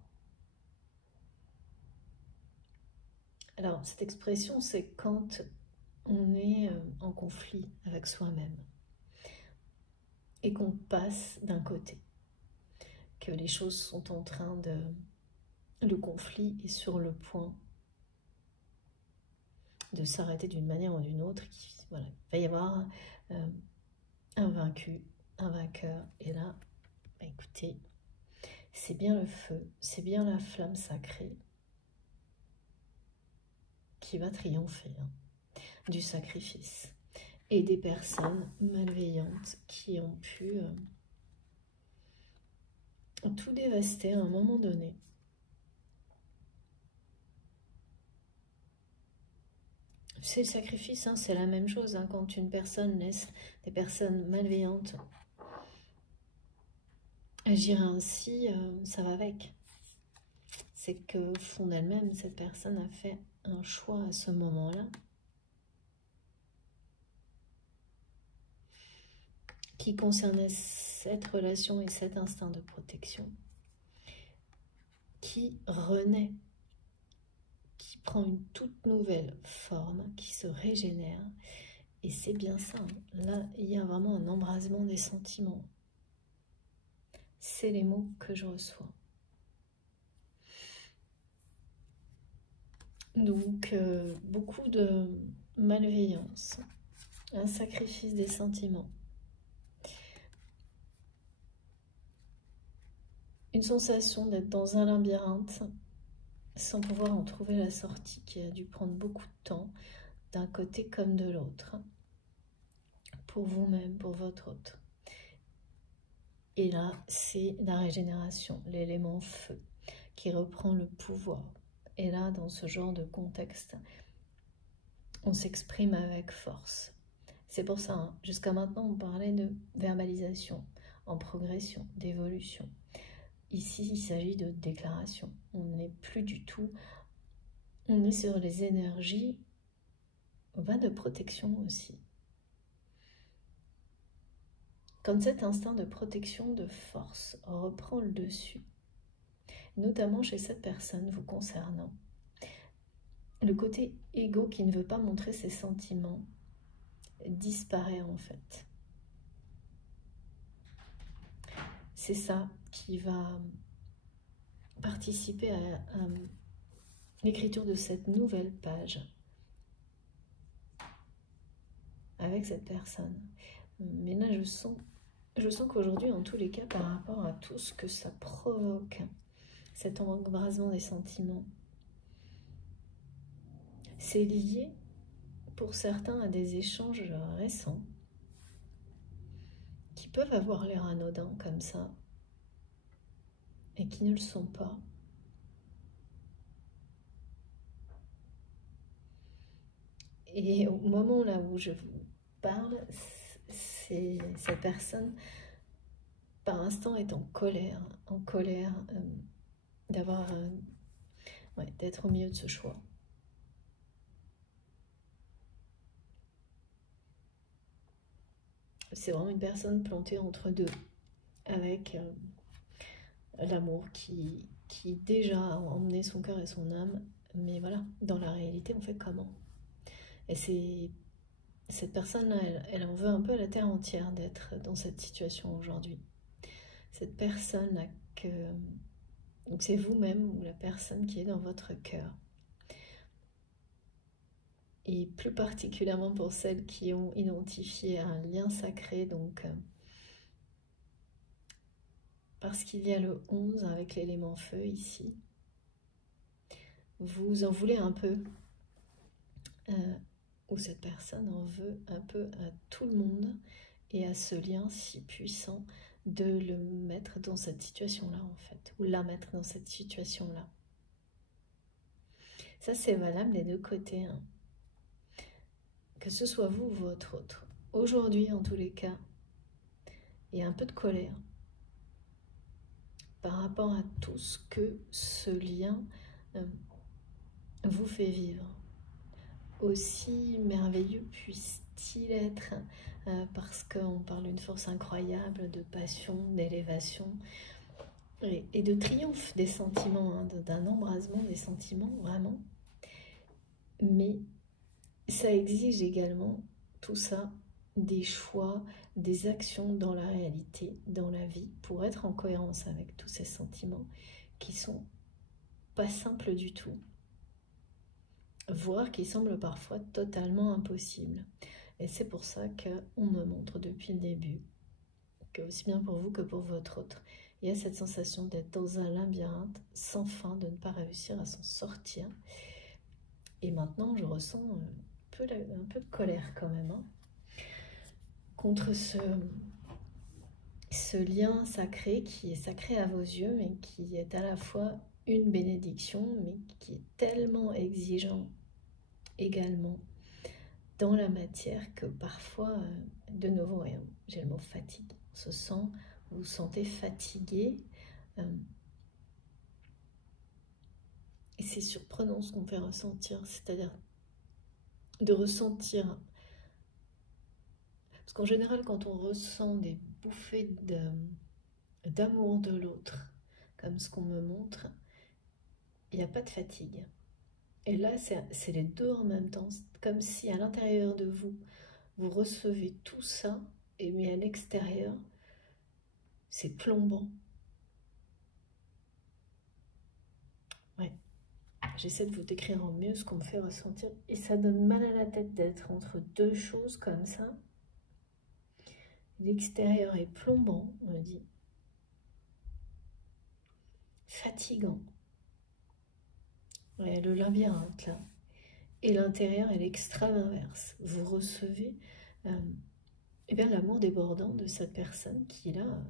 Alors, cette expression, c'est quand on est en conflit avec soi-même et qu'on passe d'un côté, que les choses sont en train de... Le conflit est sur le point de s'arrêter d'une manière ou d'une autre. Voilà, il va y avoir un vaincu, un vainqueur. Et là, bah écoutez, c'est bien le feu, c'est bien la flamme sacrée qui va triompher, hein, du sacrifice et des personnes malveillantes qui ont pu tout dévaster à un moment donné. C'est le sacrifice, hein, c'est la même chose, hein, quand une personne laisse des personnes malveillantes agir ainsi, ça va avec. C'est que fond d'elle-même, cette personne a fait un choix à ce moment-là qui concernait cette relation et cet instinct de protection qui renaît, qui prend une toute nouvelle forme, qui se régénère. Et c'est bien ça, hein. Là, il y a vraiment un embrasement des sentiments. C'est les mots que je reçois. Donc, beaucoup de malveillance, un sacrifice des sentiments. Une sensation d'être dans un labyrinthe sans pouvoir en trouver la sortie, qui a dû prendre beaucoup de temps, d'un côté comme de l'autre, pour vous-même, pour votre autre. Et là, c'est la régénération, l'élément feu, qui reprend le pouvoir. Et là, dans ce genre de contexte, on s'exprime avec force. C'est pour ça, hein, jusqu'à maintenant, on parlait de verbalisation, en progression, d'évolution. Ici, il s'agit de déclaration. On n'est plus du tout... On est sur les énergies de protection aussi. Quand cet instinct de protection, de force, reprend le dessus, notamment chez cette personne vous concernant, le côté égo qui ne veut pas montrer ses sentiments disparaît en fait. C'est ça qui va participer à l'écriture de cette nouvelle page avec cette personne. Mais là, je sens qu'aujourd'hui, en tous les cas, par rapport à tout ce que ça provoque, cet embrasement des sentiments, c'est lié pour certains à des échanges récents qui peuvent avoir l'air anodins comme ça et qui ne le sont pas. Et au moment là où je vous parle, cette personne par instant est en colère d'avoir, d'être au milieu de ce choix. C'est vraiment une personne plantée entre deux, avec l'amour qui déjà a emmené son cœur et son âme, mais voilà, dans la réalité, on fait comment? Et c'est cette personne-là, elle en veut un peu à la terre entière d'être dans cette situation aujourd'hui. Cette personne-là donc c'est vous-même ou la personne qui est dans votre cœur. Et plus particulièrement pour celles qui ont identifié un lien sacré, donc parce qu'il y a le 11 avec l'élément feu ici, vous en voulez un peu, ou cette personne en veut un peu à tout le monde et à ce lien si puissant de le mettre dans cette situation-là en fait, ou la mettre dans cette situation-là. Ça c'est valable des deux côtés, hein. Que ce soit vous ou votre autre. Aujourd'hui en tous les cas, il y a un peu de colère par rapport à tout ce que ce lien vous fait vivre. Aussi merveilleux puisse-t-il être, parce qu'on parle d'une force incroyable de passion, d'élévation et de triomphe des sentiments, hein, d'un embrasement des sentiments, vraiment. Mais ça exige également, tout ça, des choix, des actions dans la réalité, dans la vie, pour être en cohérence avec tous ces sentiments qui sont pas simples du tout, voire qui semblent parfois totalement impossibles. Et c'est pour ça qu'on me montre depuis le début que aussi bien pour vous que pour votre autre, il y a cette sensation d'être dans un labyrinthe sans fin, de ne pas réussir à s'en sortir. Et maintenant, je ressens un peu de colère quand même, hein, contre ce lien sacré qui est sacré à vos yeux, mais qui est à la fois une bénédiction, mais qui est tellement exigeant également dans la matière que parfois, de nouveau, j'ai le mot fatigue, on se sent, vous vous sentez fatigué, et c'est surprenant ce qu'on fait ressentir, c'est-à-dire de ressentir, Parce qu'en général, quand on ressent des bouffées d'amour de l'autre, comme ce qu'on me montre, il n'y a pas de fatigue. Et là, c'est les deux en même temps. C'est comme si à l'intérieur de vous, vous recevez tout ça, et mais à l'extérieur, c'est plombant. Ouais. J'essaie de vous décrire en mieux ce qu'on me fait ressentir. Et ça donne mal à la tête d'être entre deux choses comme ça. L'extérieur est plombant, on me dit. Fatigant. Ouais, le labyrinthe là. Et l'intérieur est l'extrême inverse. Vous recevez eh bien, l'amour débordant de cette personne qui est là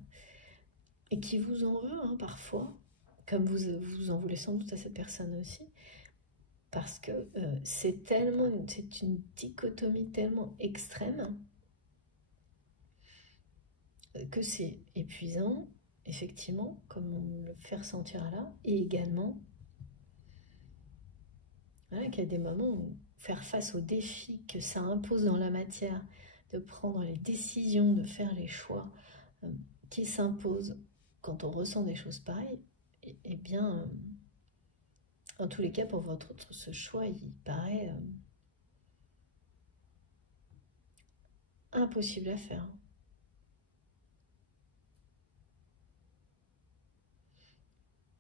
et qui vous en veut hein, parfois, comme vous en voulez sans doute à cette personne aussi, parce que c'est une dichotomie tellement extrême que c'est épuisant, effectivement, comme on me le fait ressentir là, et également voilà, qu'il y a des moments où faire face aux défis que ça impose dans la matière, de prendre les décisions, de faire les choix qui s'imposent quand on ressent des choses pareilles, et bien, en tous les cas, pour votre autre, ce choix, il paraît impossible à faire.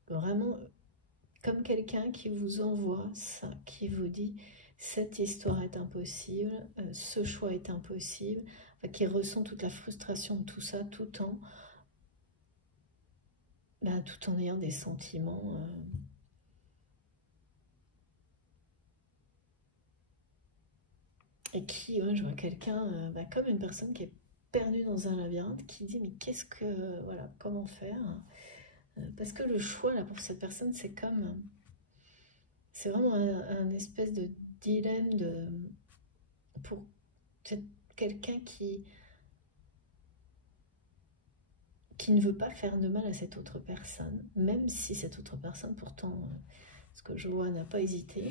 Vraiment, comme quelqu'un qui vous envoie ça, qui vous dit cette histoire est impossible, ce choix est impossible, enfin, qui ressent toute la frustration de tout ça tout en ayant des sentiments et qui, je vois quelqu'un comme une personne qui est perdue dans un labyrinthe, qui dit mais qu'est-ce que, voilà, comment faire parce que le choix là pour cette personne c'est vraiment un espèce de dilemme pour quelqu'un qui ne veut pas faire de mal à cette autre personne, même si cette autre personne, pourtant, ce que je vois, n'a pas hésité.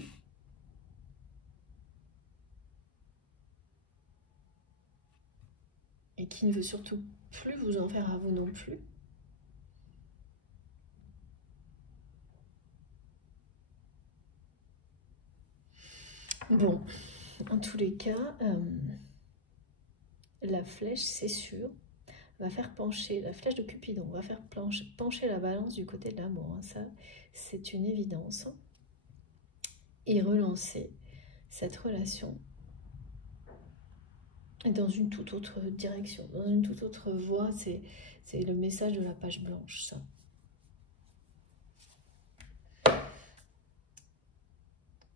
Et qui ne veut surtout plus vous en faire à vous non plus. Bon, en tous les cas, la flèche, c'est sûr, va faire pencher, la flèche de Cupidon va faire pencher la balance du côté de l'amour. Hein, ça, c'est une évidence. Et relancer cette relation dans une toute autre direction, dans une toute autre voie. C'est le message de la page blanche, ça.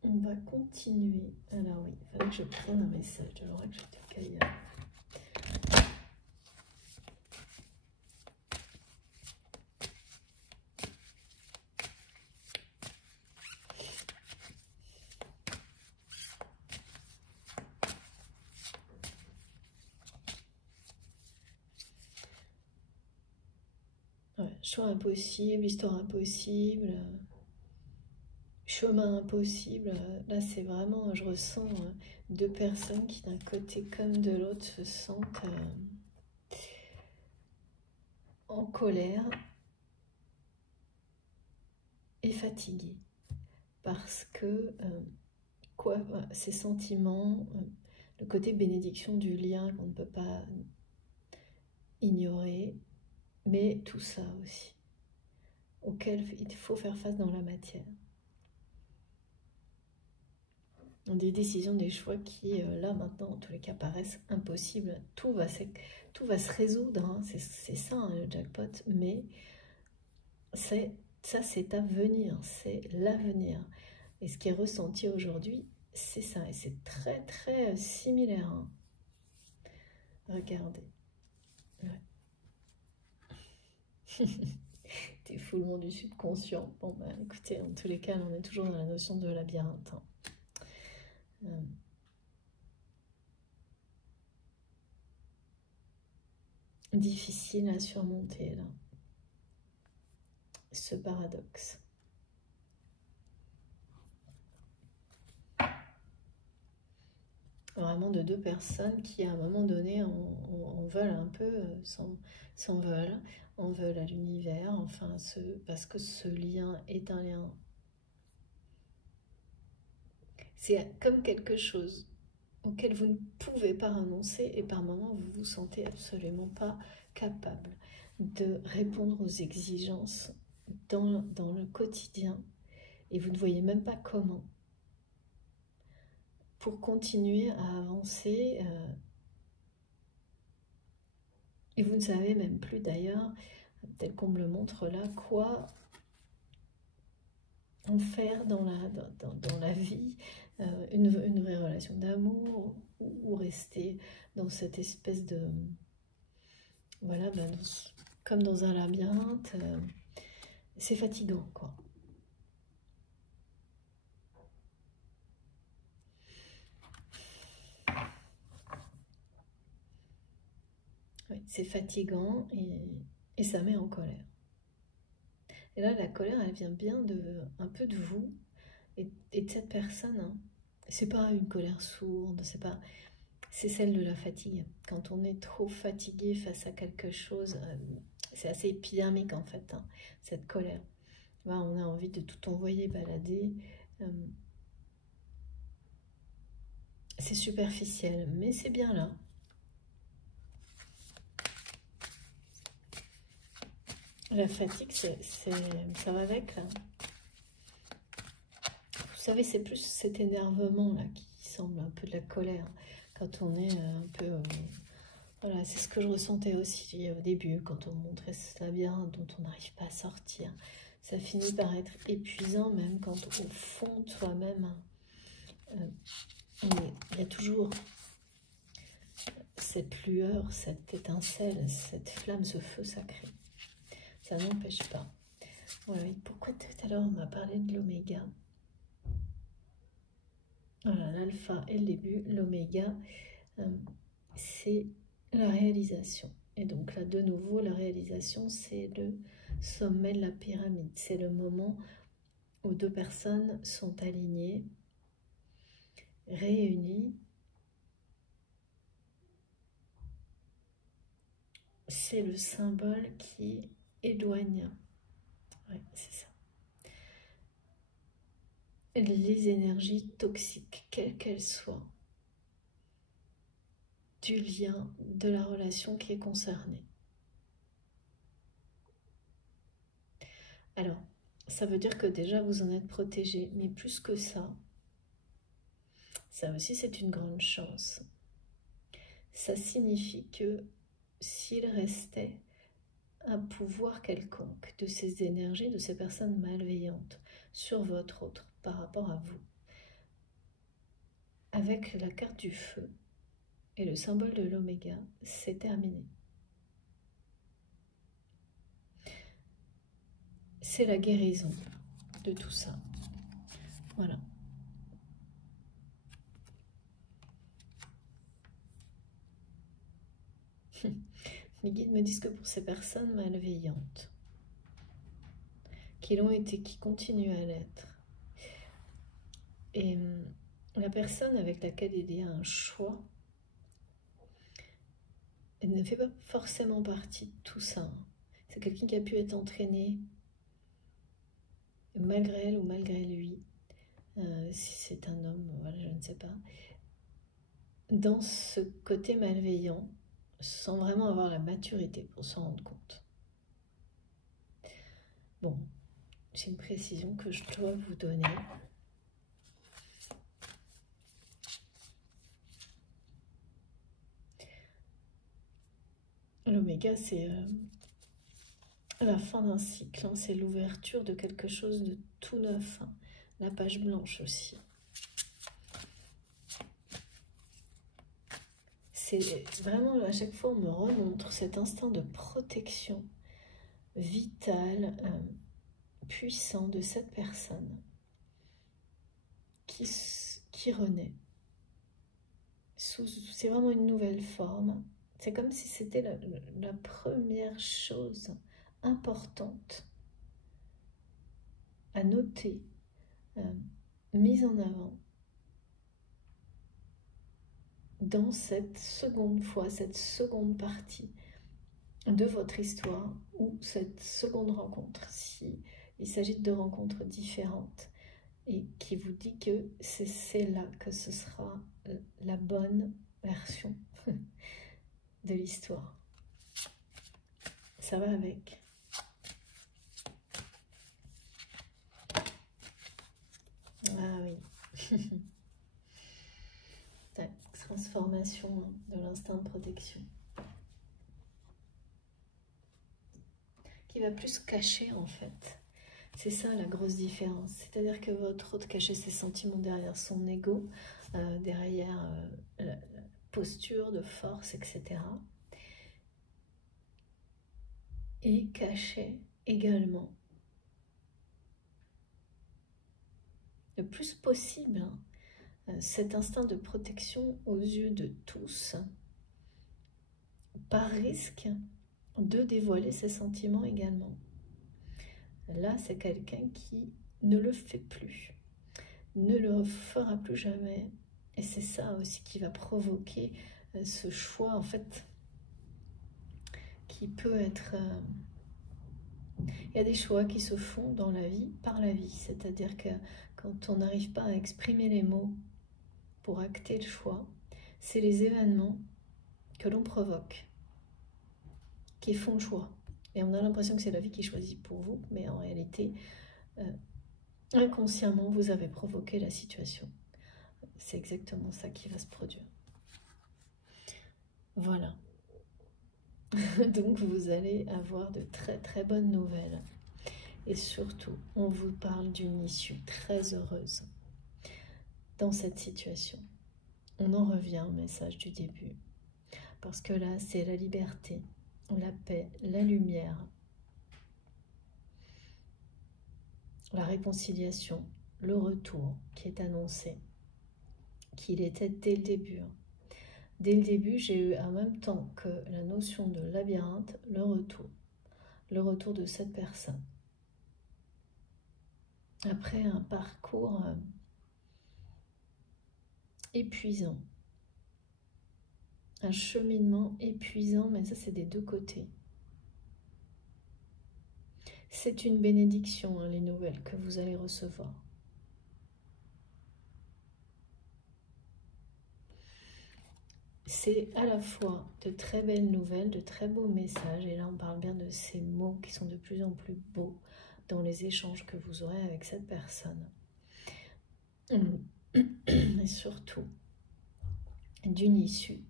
On va continuer. Alors oui, il fallait que je prenne un message de l'oracle de Gaïa. Ouais, choix impossible, histoire impossible, chemin impossible. Là, c'est vraiment, je ressens deux personnes qui, d'un côté comme de l'autre, se sentent en colère et fatiguées. Parce que, ces sentiments, le côté bénédiction du lien qu'on ne peut pas ignorer, mais tout ça aussi, auquel il faut faire face dans la matière. Des décisions, des choix qui, là, maintenant, en tous les cas, paraissent impossibles. Tout va se résoudre, hein. C'est ça, hein, le jackpot, mais ça, c'est à venir, c'est l'avenir. Et ce qui est ressenti aujourd'hui, c'est ça, et c'est très, très similaire. Hein. Regardez. Ouais. Défoulement du subconscient. Bon, bah, écoutez, en tous les cas, on est toujours dans la notion de labyrinthe. Hein. Difficile à surmonter, là. Ce paradoxe. Vraiment de deux personnes qui, à un moment donné, en veulent un peu, s'en veulent, en veulent à l'univers, enfin, parce que ce lien est un lien. C'est comme quelque chose auquel vous ne pouvez pas renoncer et par moments vous vous sentez absolument pas capable de répondre aux exigences dans le quotidien et vous ne voyez même pas comment pour continuer à avancer et vous ne savez même plus d'ailleurs, tel qu'on me le montre là, quoi en faire dans la vie, une vraie relation d'amour ou rester dans cette espèce de... Voilà, ben comme dans un labyrinthe, c'est fatigant, quoi. Oui, c'est fatigant et ça met en colère. Et là, la colère, elle vient bien un peu de vous et de cette personne. Hein. C'est pas une colère sourde, c'est celle de la fatigue. Quand on est trop fatigué face à quelque chose, c'est assez épidermique en fait, hein, cette colère. Là, on a envie de tout envoyer balader. C'est superficiel, mais c'est bien là. La fatigue, ça va avec là. Vous savez, c'est plus cet énervement là qui semble un peu de la colère. Quand on est un peu... voilà, c'est ce que je ressentais aussi au début, quand on montrait ce labyrinthe dont on n'arrive pas à sortir. Ça finit par être épuisant, même quand au fond de soi-même, il y a toujours cette lueur, cette étincelle, cette flamme, ce feu sacré. Ça n'empêche pas. Voilà, et pourquoi tout à l'heure on m'a parlé de l'oméga? Voilà, l'alpha est le début, l'oméga, c'est la réalisation. Et donc là, de nouveau, la réalisation, c'est le sommet de la pyramide. C'est le moment où deux personnes sont alignées, réunies. C'est le symbole qui éloigne. Ouais, c'est ça. Les énergies toxiques, quelles qu'elles soient, du lien, de la relation qui est concernée. Alors, ça veut dire que déjà vous en êtes protégé, mais plus que ça aussi c'est une grande chance. Ça signifie que s'il restait un pouvoir quelconque de ces énergies, de ces personnes malveillantes sur votre autre par rapport à vous, avec la carte du feu et le symbole de l'oméga, c'est terminé. C'est la guérison de tout ça. Voilà. Les guides me disent que pour ces personnes malveillantes, qui l'ont été, qui continuent à l'être, et la personne avec laquelle il y a un choix, elle ne fait pas forcément partie de tout ça. C'est quelqu'un qui a pu être entraîné, malgré elle ou malgré lui, si c'est un homme, voilà, je ne sais pas, dans ce côté malveillant, sans vraiment avoir la maturité pour s'en rendre compte. Bon, c'est une précision que je dois vous donner. L'oméga, c'est la fin d'un cycle, hein, c'est l'ouverture de quelque chose de tout neuf, hein, la page blanche aussi. C'est vraiment, à chaque fois, on me remontre cet instinct de protection vital, puissant de cette personne qui renaît. C'est vraiment une nouvelle forme. C'est comme si c'était la première chose importante à noter, mise en avant. dans cette seconde fois, cette seconde partie de votre histoire ou cette seconde rencontre, si il s'agit de rencontres différentes, et qui vous dit que c'est là que ce sera la bonne version de l'histoire. Ça va avec. Ah oui. Transformation de l'instinct de protection. Qui va plus cacher en fait. C'est ça la grosse différence. C'est-à-dire que votre hôte cachait ses sentiments derrière son ego, derrière la posture de force, etc. Et cachait également le plus possible cet instinct de protection aux yeux de tous, par risque de dévoiler ses sentiments également. Là, c'est quelqu'un qui ne le fait plus, ne le fera plus jamais. Et c'est ça aussi qui va provoquer ce choix, en fait, qui peut être... Il y a des choix qui se font dans la vie, par la vie. C'est-à-dire que quand on n'arrive pas à exprimer les mots pour acter le choix, c'est les événements que l'on provoque qui font le choix. Et on a l'impression que c'est la vie qui choisit pour vous, mais en réalité, inconsciemment, vous avez provoqué la situation. C'est exactement ça qui va se produire. Voilà. Donc, vous allez avoir de très très bonnes nouvelles. Et surtout, on vous parle d'une issue très heureuse dans cette situation. On en revient au message du début. Parce que là, c'est la liberté, la paix, la lumière, la réconciliation, le retour qui est annoncé, qu'il était dès le début. Dès le début, j'ai eu en même temps que la notion de labyrinthe, le retour de cette personne. Après un parcours épuisant, un cheminement épuisant, mais ça c'est des deux côtés. C'est une bénédiction, hein, les nouvelles que vous allez recevoir. C'est à la fois de très belles nouvelles, de très beaux messages, et là on parle bien de ces mots qui sont de plus en plus beaux dans les échanges que vous aurez avec cette personne. Et surtout, d'une issue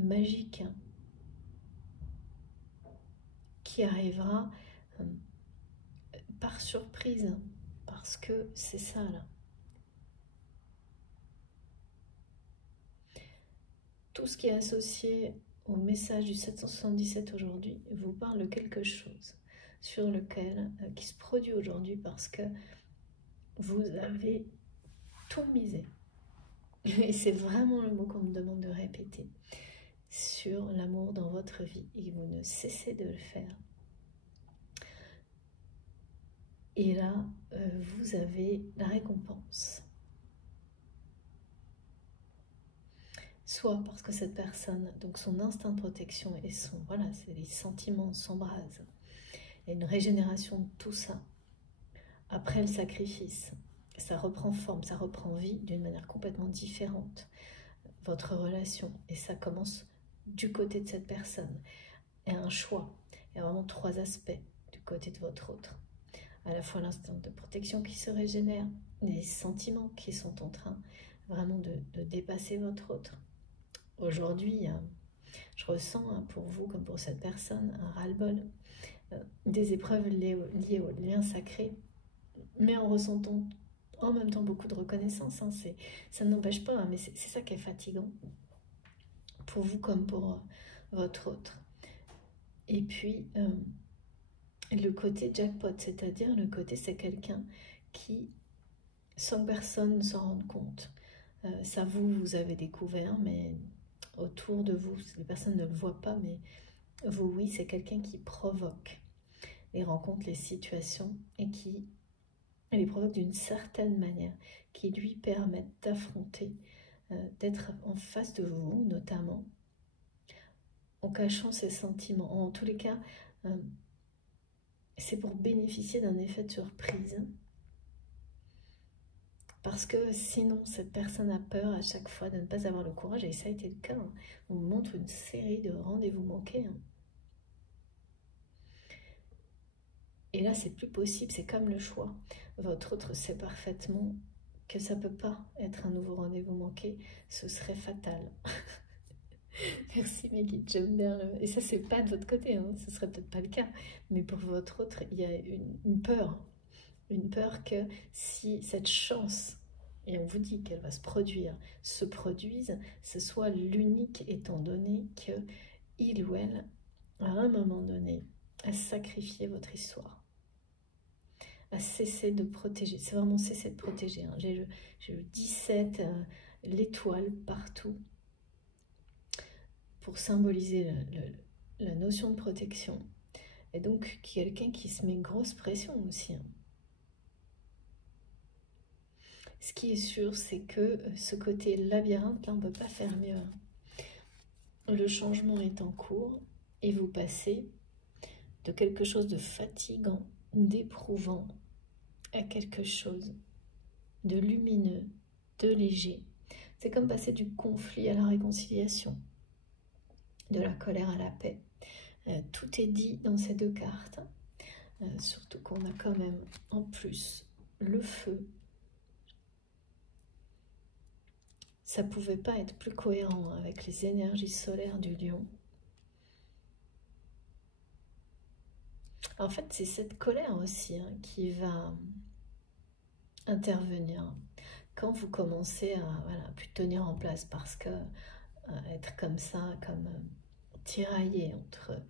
magique qui arrivera par surprise, parce que c'est ça là. Tout ce qui est associé au message du 777 aujourd'hui vous parle de quelque chose sur lequel, qui se produit aujourd'hui parce que vous avez tout misé. Et c'est vraiment le mot qu'on me demande de répéter sur l'amour dans votre vie et vous ne cessez de le faire. Et là, vous avez la récompense. Soit parce que cette personne, donc son instinct de protection et son, voilà, les sentiments s'embrasent. Il y a une régénération de tout ça. Après le sacrifice, ça reprend forme, ça reprend vie d'une manière complètement différente. Votre relation, et ça commence du côté de cette personne. Il y a un choix, il y a vraiment trois aspects du côté de votre autre. À la fois l'instinct de protection qui se régénère, les sentiments qui sont en train vraiment de dépasser votre autre. Aujourd'hui, je ressens pour vous comme pour cette personne un ras-le-bol, des épreuves liées au lien sacré, mais en ressentant en même temps beaucoup de reconnaissance. Ça n'empêche pas, mais c'est ça qui est fatigant pour vous comme pour votre autre. Et puis, le côté jackpot, c'est-à-dire le côté c'est quelqu'un qui, sans que personne ne s'en rende compte, ça vous avez découvert, mais autour de vous, les personnes ne le voient pas, mais vous, oui, c'est quelqu'un qui provoque les rencontres, les situations, et qui les provoque d'une certaine manière, qui lui permettent d'affronter d'être en face de vous, notamment, en cachant ses sentiments. En tous les cas, c'est pour bénéficier d'un effet de surprise. Parce que sinon, cette personne a peur à chaque fois de ne pas avoir le courage, et ça a été le cas. On vous montre une série de rendez-vous manqués. Et là, c'est plus possible, c'est comme le choix. Votre autre sait parfaitement que ça ne peut pas être un nouveau rendez-vous manqué, ce serait fatal. Merci Meggy, j'aime bien. Et ça, c'est pas de votre côté, hein. Ce serait peut-être pas le cas. Mais pour votre autre, il y a une peur. Une peur que si cette chance, et on vous dit qu'elle va se produise, ce soit l'unique, étant donné que il ou elle, à un moment donné, a sacrifié votre histoire. À cesser de protéger, c'est vraiment cesser de protéger. Hein. J'ai le 17, l'étoile partout, pour symboliser la notion de protection. Et donc, quelqu'un qui se met grosse pression aussi. Hein. Ce qui est sûr, c'est que ce côté labyrinthe, là, on ne peut pas faire mieux. Hein. Le changement est en cours et vous passez de quelque chose de fatigant, d'éprouvant, à quelque chose de lumineux, de léger. C'est comme passer du conflit à la réconciliation, de la colère à la paix. Tout est dit dans ces deux cartes, surtout qu'on a quand même en plus le feu. Ça pouvait pas être plus cohérent avec les énergies solaires du lion. En fait, c'est cette colère aussi qui va intervenir quand vous commencez à plus tenir en place, parce que être comme ça, comme tiraillé entre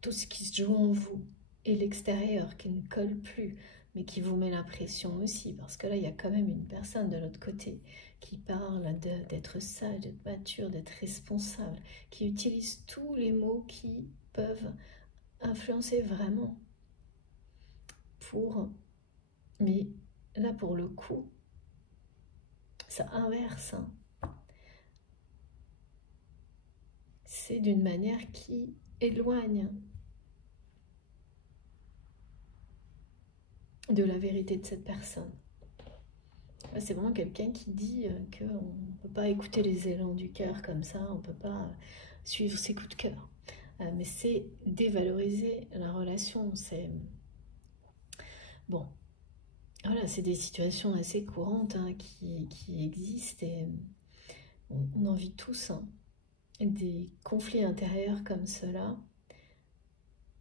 tout ce qui se joue en vous et l'extérieur qui ne colle plus, mais qui vous met la pression aussi, parce que là, il y a quand même une personne de l'autre côté qui parle d'être sage, d'être mature, d'être responsable, qui utilise tous les mots qui peuvent influencer vraiment pour... Mais là, pour le coup, ça inverse. Hein. C'est d'une manière qui éloigne de la vérité de cette personne. C'est vraiment quelqu'un qui dit qu'on ne peut pas écouter les élans du cœur comme ça, on ne peut pas suivre ses coups de cœur. Mais c'est dévaloriser la relation, c'est... Bon, voilà, c'est des situations assez courantes qui existent, et on en vit tous, hein, des conflits intérieurs comme cela.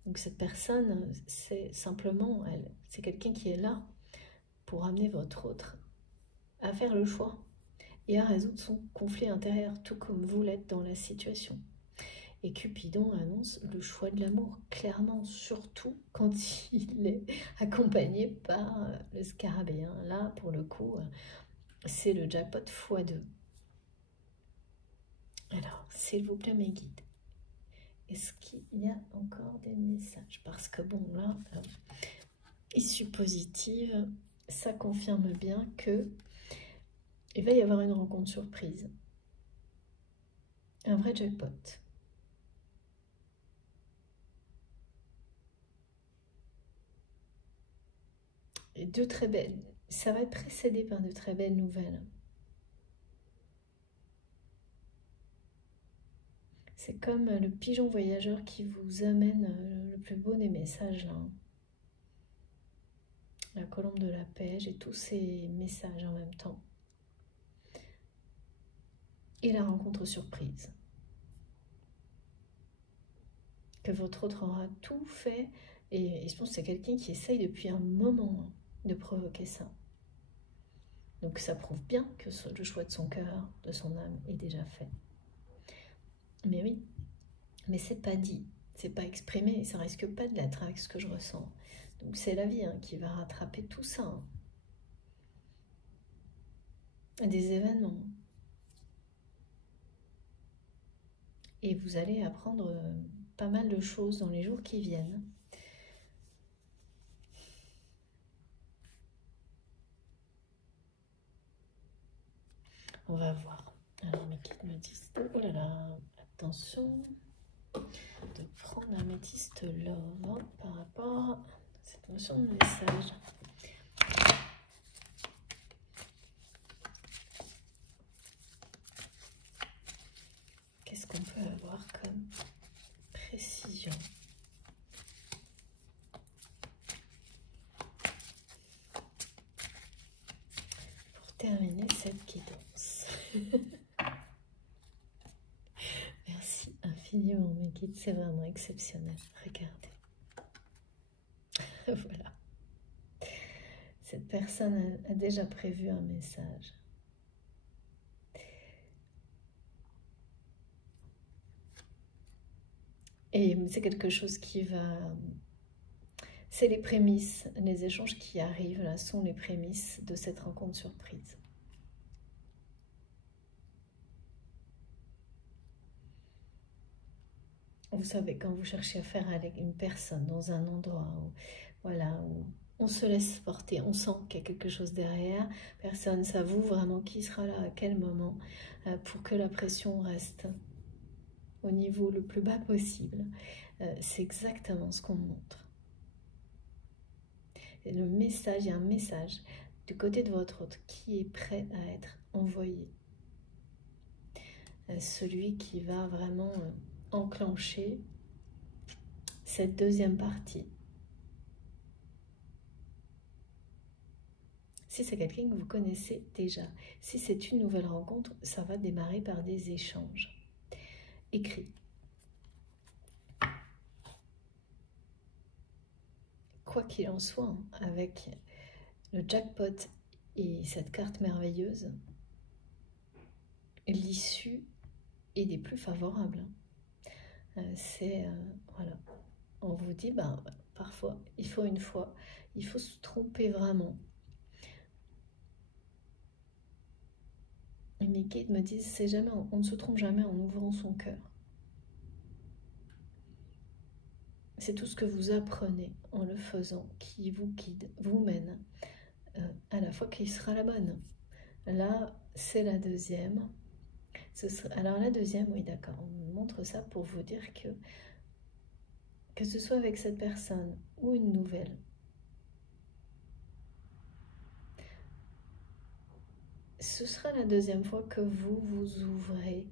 Donc cette personne, c'est simplement, c'est quelqu'un qui est là pour amener votre autre à faire le choix et à résoudre son conflit intérieur, tout comme vous l'êtes dans la situation. Et Cupidon annonce le choix de l'amour, clairement, surtout quand il est accompagné par le scarabée. Hein. Là, pour le coup, c'est le jackpot x2. Alors, s'il vous plaît, mes guides, est-ce qu'il y a encore des messages? Parce que bon, là, issue positive, ça confirme bien que il va y avoir une rencontre surprise. Un vrai jackpot. Et de très belles. Ça va être précédé par de très belles nouvelles. C'est comme le pigeon voyageur qui vous amène le plus beau des messages là. La colombe de la paix, j'ai tous ces messages en même temps. Et la rencontre surprise. Que votre autre aura tout fait. Et je pense que c'est quelqu'un qui essaye depuis un moment de provoquer ça. Donc ça prouve bien que le choix de son cœur, de son âme est déjà fait. Mais oui, mais c'est pas dit, c'est pas exprimé, ça risque pas de l'être avec ce que je ressens. Donc c'est la vie qui va rattraper tout ça. Des événements. Et vous allez apprendre pas mal de choses dans les jours qui viennent. On va voir. Alors mes guides me disent, oh là là, attention de prendre l'améthyste love par rapport à cette notion de message. Qu'est-ce qu'on peut avoir comme précision? Pour terminer cette guidance. Merci infiniment mes guides, c'est vraiment exceptionnel. Regardez. Voilà. Cette personne a déjà prévu un message. Et c'est quelque chose qui va... C'est les prémices, les échanges qui arrivent là sont les prémices de cette rencontre surprise. Vous savez, quand vous cherchez à faire avec une personne dans un endroit où, voilà, où on se laisse porter, on sent qu'il y a quelque chose derrière, personne ne s'avoue vraiment qui sera là à quel moment pour que la pression reste au niveau le plus bas possible. C'est exactement ce qu'on montre. Et le message, il y a un message du côté de votre autre qui est prêt à être envoyé. Celui qui va vraiment enclencher cette deuxième partie. Si c'est quelqu'un que vous connaissez déjà, si c'est une nouvelle rencontre, ça va démarrer par des échanges écrits. Quoi qu'il en soit, avec le jackpot et cette carte merveilleuse, l'issue est des plus favorables. C'est, voilà, on vous dit, ben, parfois, il faut une fois, il faut se tromper vraiment. Et mes guides me disent, c'est jamais, on ne se trompe jamais en ouvrant son cœur. C'est tout ce que vous apprenez en le faisant qui vous guide, vous mène à la fois qui sera la bonne. Là, c'est la deuxième. Alors la deuxième, oui d'accord, on montre ça pour vous dire que ce soit avec cette personne ou une nouvelle, ce sera la deuxième fois que vous vous ouvrez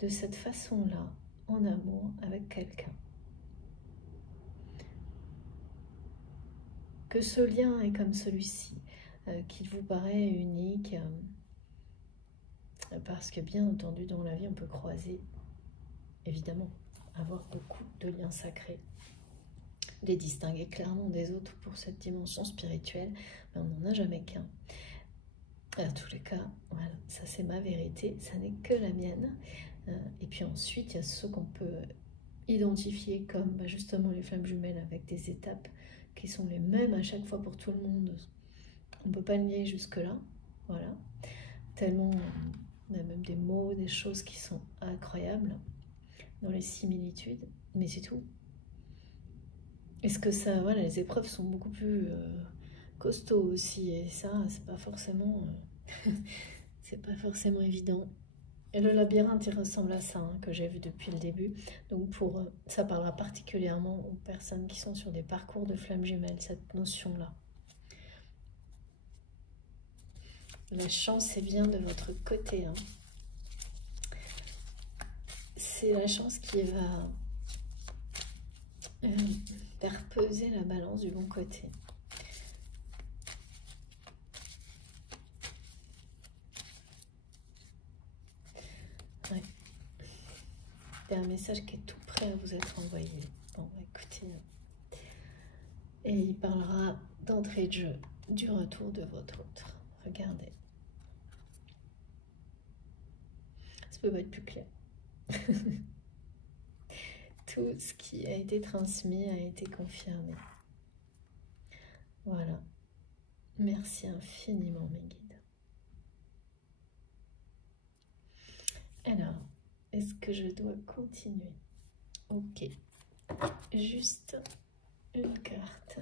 de cette façon-là en amour avec quelqu'un. Que ce lien est comme celui-ci, qu'il vous paraît unique, parce que bien entendu dans la vie on peut croiser, évidemment, avoir beaucoup de liens sacrés, les distinguer clairement des autres pour cette dimension spirituelle, mais on n'en a jamais qu'un. À tous les cas, voilà, ça c'est ma vérité, ça n'est que la mienne. Et puis ensuite, il y a ceux qu'on peut identifier comme justement les flammes jumelles avec des étapes qui sont les mêmes à chaque fois pour tout le monde. On ne peut pas le nier jusque-là, voilà. Tellement, on a même des mots, des choses qui sont incroyables dans les similitudes, mais c'est tout. Est-ce que ça, voilà, les épreuves sont beaucoup plus costauds aussi, et ça, c'est pas forcément, c'est pas forcément évident. Et le labyrinthe, il ressemble à ça, hein, que j'ai vu depuis le début. Donc ça parlera particulièrement aux personnes qui sont sur des parcours de flammes jumelles, cette notion-là. La chance est bien de votre côté. Hein. C'est la chance qui va faire peser la balance du bon côté. Ouais. Il y a un message qui est tout prêt à vous être envoyé. Bon, écoutez. Et il parlera d'entrée de jeu, du retour de votre autre. Regardez. Ça peut pas être plus clair. Tout ce qui a été transmis a été confirmé. Voilà. Merci infiniment, mes guides. Alors, est-ce que je dois continuer? Ok. Juste une carte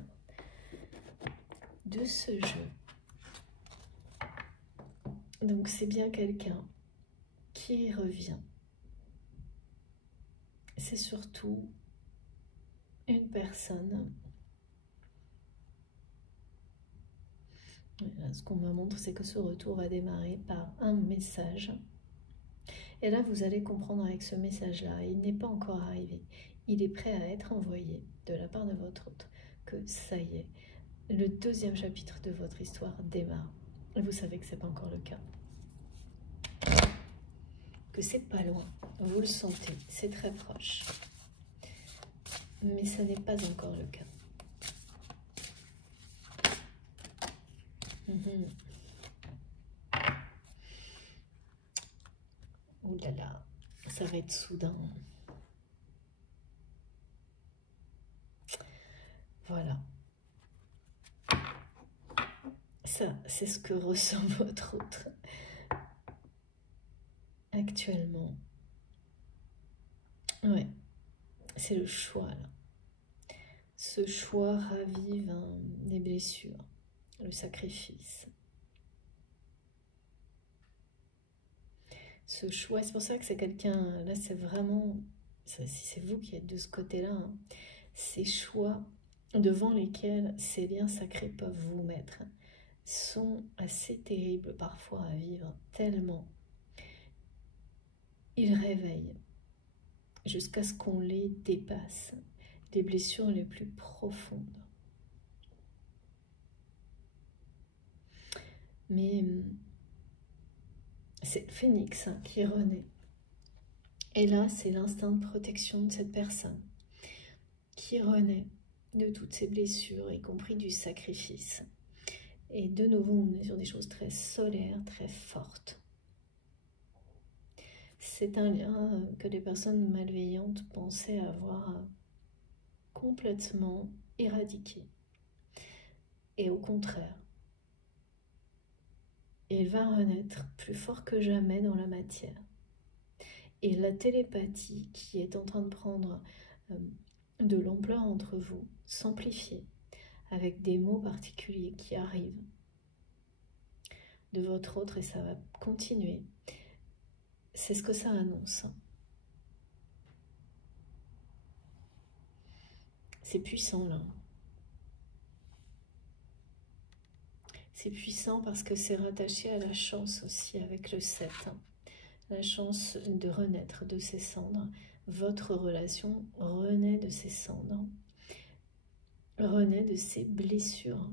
de ce jeu. Donc c'est bien quelqu'un qui revient. C'est surtout une personne. Là, ce qu'on me montre, c'est que ce retour va démarrer par un message. Et là, vous allez comprendre avec ce message-là, il n'est pas encore arrivé. Il est prêt à être envoyé de la part de votre hôte. Que ça y est, le deuxième chapitre de votre histoire démarre. Et vous savez que ce n'est pas encore le cas. Que c'est pas loin. Vous le sentez, c'est très proche. Mais ça n'est pas encore le cas. Ouh là là, ça va être soudain. Voilà. Ça, c'est ce que ressent votre autre actuellement. Ouais, c'est le choix là. Ce choix ravive des blessures, le sacrifice. Ce choix, c'est pour ça que c'est quelqu'un, là c'est vraiment, si c'est vous qui êtes de ce côté-là, hein, ces choix devant lesquels ces liens sacrés peuvent vous mettre sont assez terribles parfois à vivre, tellement ils réveillent jusqu'à ce qu'on les dépasse, les blessures les plus profondes. Mais c'est le phénix qui renaît. Et là, c'est l'instinct de protection de cette personne qui renaît de toutes ses blessures, y compris du sacrifice. Et de nouveau, on est sur des choses très solaires, très fortes. C'est un lien que des personnes malveillantes pensaient avoir complètement éradiqué. Et au contraire, il va renaître plus fort que jamais dans la matière. Et la télépathie qui est en train de prendre de l'ampleur entre vous, s'amplifier avec des mots particuliers qui arrivent de votre autre, et ça va continuer. C'est ce que ça annonce. C'est puissant là. C'est puissant parce que c'est rattaché à la chance aussi avec le 7. La chance de renaître de ses cendres. Votre relation renaît de ses cendres. Renaît de ses blessures.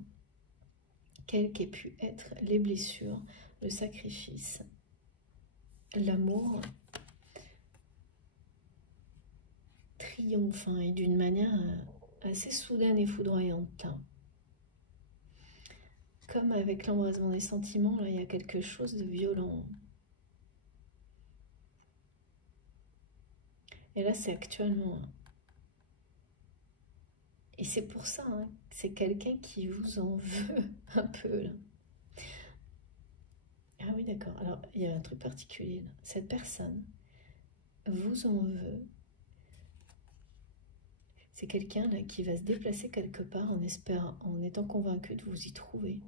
Quelles qu'aient pu être les blessures, le sacrifice, l'amour triomphe et d'une manière assez soudaine et foudroyante. Comme avec l'embrasement des sentiments, là, il y a quelque chose de violent. Et là, c'est actuellement. Et c'est pour ça, hein, c'est quelqu'un qui vous en veut un peu, là. Ah oui, d'accord. Alors, il y a un truc particulier, là. Cette personne vous en veut. C'est quelqu'un là qui va se déplacer quelque part en espérant, en étant convaincu de vous y trouver.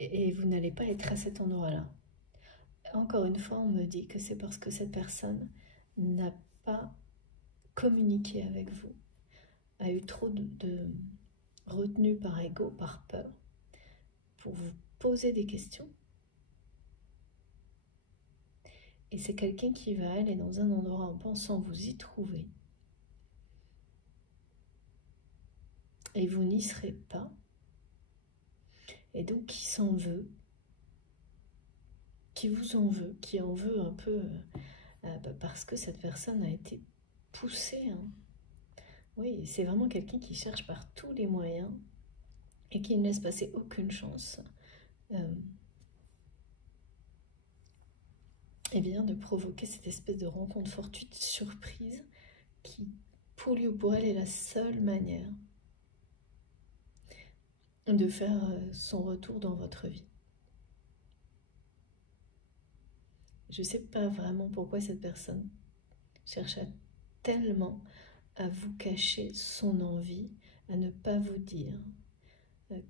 Et vous n'allez pas être à cet endroit-là. Encore une fois, on me dit que c'est parce que cette personne n'a pas communiqué avec vous, a eu trop de retenue par ego, par peur, pour vous poser des questions. Et c'est quelqu'un qui va aller dans un endroit en pensant vous y trouver. Et vous n'y serez pas. Et donc qui s'en veut, qui vous en veut, qui en veut un peu parce que cette personne a été poussée. Hein. Oui, c'est vraiment quelqu'un qui cherche par tous les moyens et qui ne laisse passer aucune chance et bien de provoquer cette espèce de rencontre fortuite, surprise, qui pour lui ou pour elle est la seule manière de faire son retour dans votre vie. Je ne sais pas vraiment pourquoi cette personne cherche tellement à vous cacher son envie, à ne pas vous dire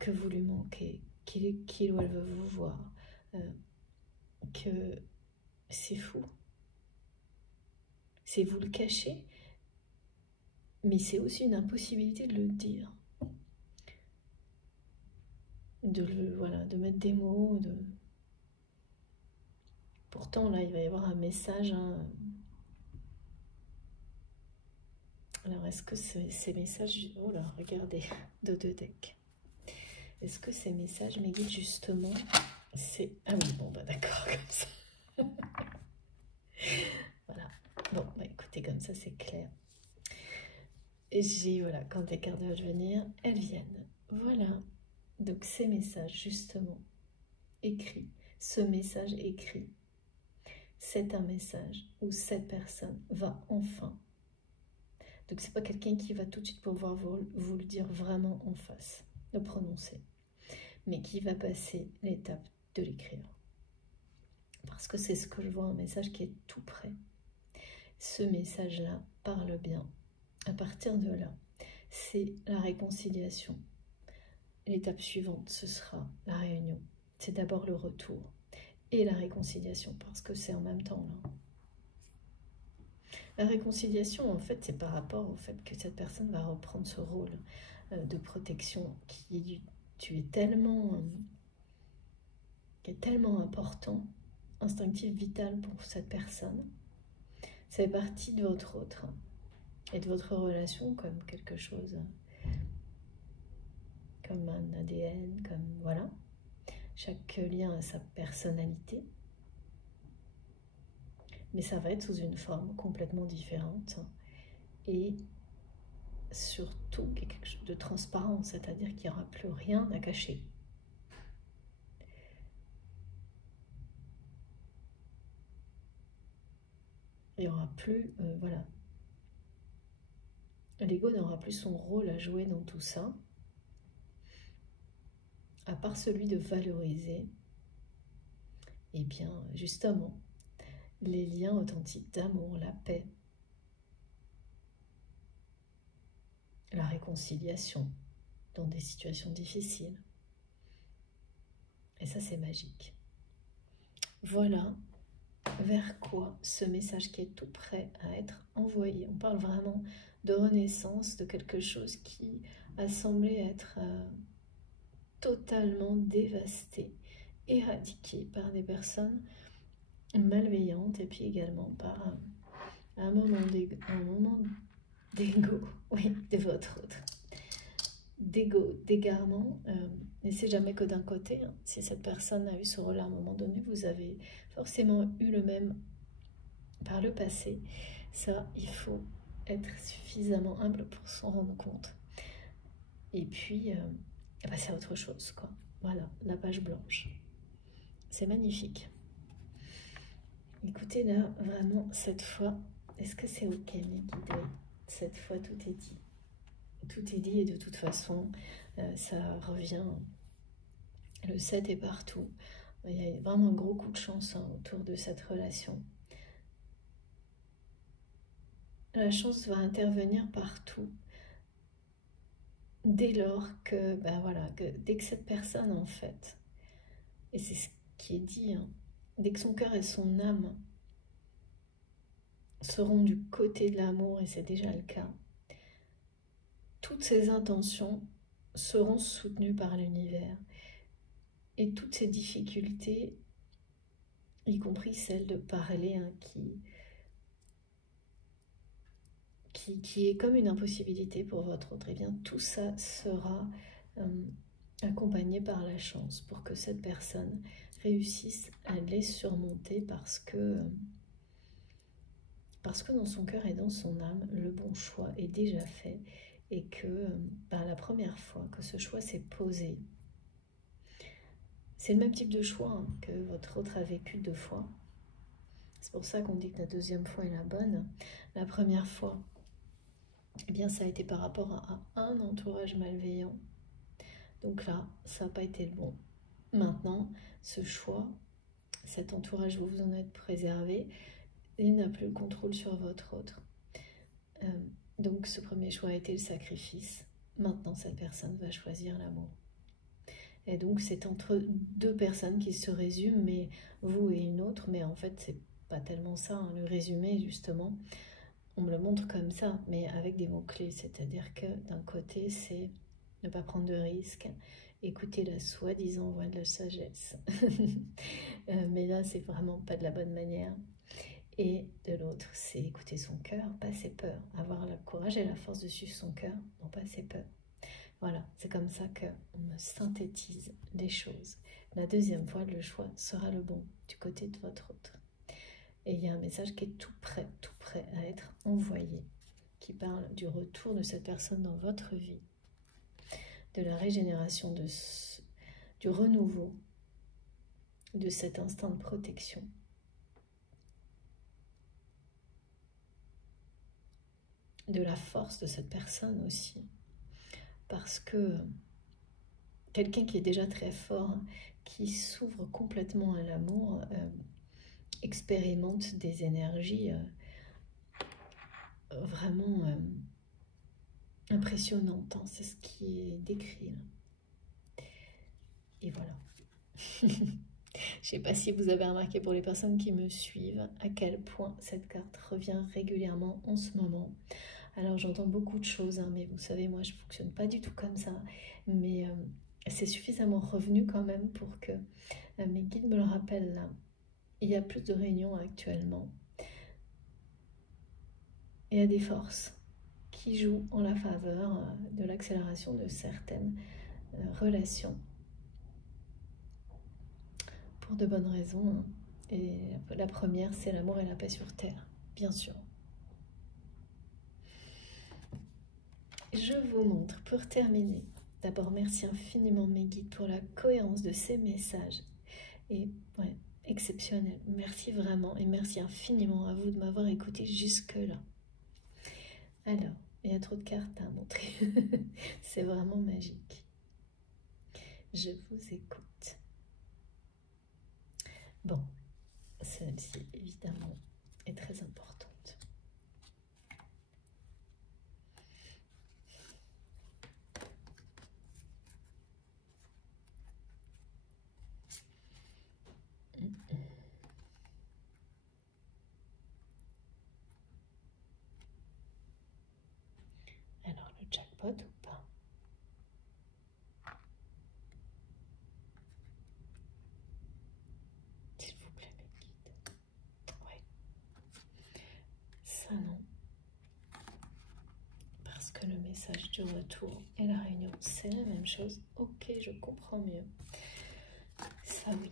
que vous lui manquez, qu'il ou elle veut vous voir, que c'est fou. C'est vous le cacher, mais c'est aussi une impossibilité de le dire. Voilà, de mettre des mots. Pourtant, là, il va y avoir un message. Hein. Alors, est-ce que ces messages... Oh là, regardez, de deux decks. Est-ce que ces messages, mes guides, justement, c'est... Ah oui, bon, bah d'accord, comme ça. Voilà. Bon, bah écoutez, comme ça, c'est clair. Et voilà, quand les cartes doivent venir, elles viennent. Voilà. Donc, ces messages, justement, écrits. Ce message écrit, c'est un message où cette personne va enfin. Donc, c'est pas quelqu'un qui va tout de suite pouvoir vous le dire vraiment en face, le prononcer, mais qui va passer l'étape de l'écrire. Parce que c'est ce que je vois, un message qui est tout prêt. Ce message-là parle bien. À partir de là, c'est la réconciliation. L'étape suivante, ce sera la réunion. C'est d'abord le retour et la réconciliation, parce que c'est en même temps là. La réconciliation, en fait, c'est par rapport au fait que cette personne va reprendre ce rôle de protection qui est tellement important, instinctif, vital pour cette personne. Ça fait partie de votre autre et de votre relation comme quelque chose, comme un ADN, comme voilà. Chaque lien a sa personnalité, mais ça va être sous une forme complètement différente et surtout quelque chose de transparent, c'est-à-dire qu'il n'y aura plus rien à cacher. Il n'y aura plus, voilà. L'ego n'aura plus son rôle à jouer dans tout ça, à part celui de valoriser, et bien, justement, les liens authentiques d'amour, la paix, la réconciliation dans des situations difficiles. Et ça, c'est magique. Voilà vers quoi ce message qui est tout prêt à être envoyé. On parle vraiment de renaissance, de quelque chose qui a semblé être totalement dévasté, éradiqué par des personnes malveillantes et puis également par un moment d'ego, oui, de votre autre. D'ego, d'égarement, et c'est jamais que d'un côté. Hein. Si cette personne a eu ce rôle à un moment donné, vous avez forcément eu le même par le passé. Ça, il faut être suffisamment humble pour s'en rendre compte. Et puis, passer à autre chose, quoi. Voilà, la page blanche. C'est magnifique. Écoutez, là, vraiment, cette fois, est-ce que c'est ok, mes guides? Oui, cette fois, tout est dit. Tout est dit et de toute façon, ça revient. Le 7 est partout. Il y a vraiment un gros coup de chance autour de cette relation. La chance va intervenir partout. Dès lors que, ben voilà, dès que cette personne, en fait, et c'est ce qui est dit, hein, dès que son cœur et son âme seront du côté de l'amour, et c'est déjà le cas, toutes ses intentions seront soutenues par l'univers. Et toutes ces difficultés, y compris celle de parler, hein, qui est comme une impossibilité pour votre autre, et bien tout ça sera accompagné par la chance pour que cette personne réussisse à les surmonter parce que dans son cœur et dans son âme, le bon choix est déjà fait et que la première fois que ce choix s'est posé, c'est le même type de choix hein, que votre autre a vécu 2 fois. C'est pour ça qu'on dit que la deuxième fois est la bonne. La première fois, eh bien, ça a été par rapport à un entourage malveillant. Donc là, ça n'a pas été le bon. Maintenant, ce choix, cet entourage, vous vous en êtes préservé, il n'a plus le contrôle sur votre autre. Donc ce premier choix a été le sacrifice. Maintenant, cette personne va choisir l'amour. Et donc c'est entre deux personnes qui se résument, mais vous et une autre, mais en fait c'est pas tellement ça, hein. Le résumé justement, on me le montre comme ça, mais avec des mots-clés, c'est-à-dire que d'un côté c'est ne pas prendre de risques, écouter la soi-disant voix de la sagesse, mais là c'est vraiment pas de la bonne manière. Et de l'autre, c'est écouter son cœur, pas ses peurs, avoir le courage et la force de suivre son cœur, non pas ses peurs. Voilà, c'est comme ça qu'on me synthétise les choses. La deuxième fois, le choix sera le bon, du côté de votre autre. Et il y a un message qui est tout prêt à être envoyé, qui parle du retour de cette personne dans votre vie, de la régénération, du renouveau, de cet instinct de protection. De la force de cette personne aussi, parce que quelqu'un qui est déjà très fort, qui s'ouvre complètement à l'amour, expérimente des énergies vraiment impressionnantes, hein. C'est ce qui est décrit là. Et voilà. Je ne sais pas si vous avez remarqué pour les personnes qui me suivent à quel point cette carte revient régulièrement en ce moment. Alors j'entends beaucoup de choses, hein, mais vous savez, moi je ne fonctionne pas du tout comme ça. Mais c'est suffisamment revenu quand même pour que mes guides me le rappellent là. Il y a plus de réunions actuellement. Il y a des forces qui jouent en la faveur de l'accélération de certaines relations. Pour de bonnes raisons, hein. Et la première, c'est l'amour et la paix sur Terre, bien sûr. Je vous montre, pour terminer, d'abord merci infiniment mes guides pour la cohérence de ces messages. Et ouais, exceptionnel. Merci vraiment et merci infiniment à vous de m'avoir écouté jusque-là. Alors, il y a trop de cartes à montrer. C'est vraiment magique. Je vous écoute. Bon, celle-ci, évidemment, est très importante. Alors, le jackpot ou pas? S'il vous plaît, mes guides. Ouais. Ça, non. Parce que le message du retour et la réunion, c'est la même chose. Ok, je comprends mieux. Ça, oui.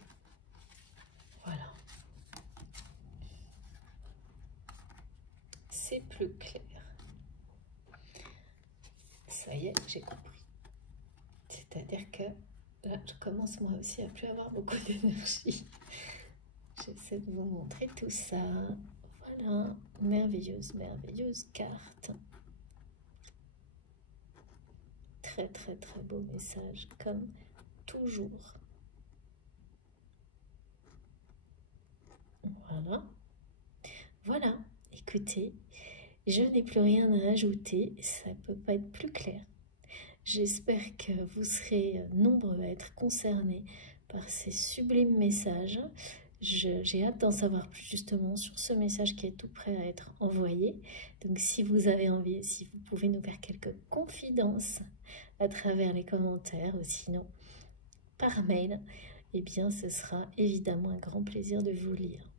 Voilà. C'est plus clair. Ça y est, j'ai compris. C'est-à-dire que là, je commence moi aussi à plus avoir beaucoup d'énergie. J'essaie de vous montrer tout ça. Voilà, merveilleuse, merveilleuse carte. Très, très, très beau message, comme toujours. Voilà. Voilà, écoutez, je n'ai plus rien à ajouter, ça ne peut pas être plus clair. J'espère que vous serez nombreux à être concernés par ces sublimes messages. J'ai hâte d'en savoir plus justement sur ce message qui est tout prêt à être envoyé. Donc si vous avez envie, si vous pouvez nous faire quelques confidences à travers les commentaires ou sinon par mail, eh bien ce sera évidemment un grand plaisir de vous lire.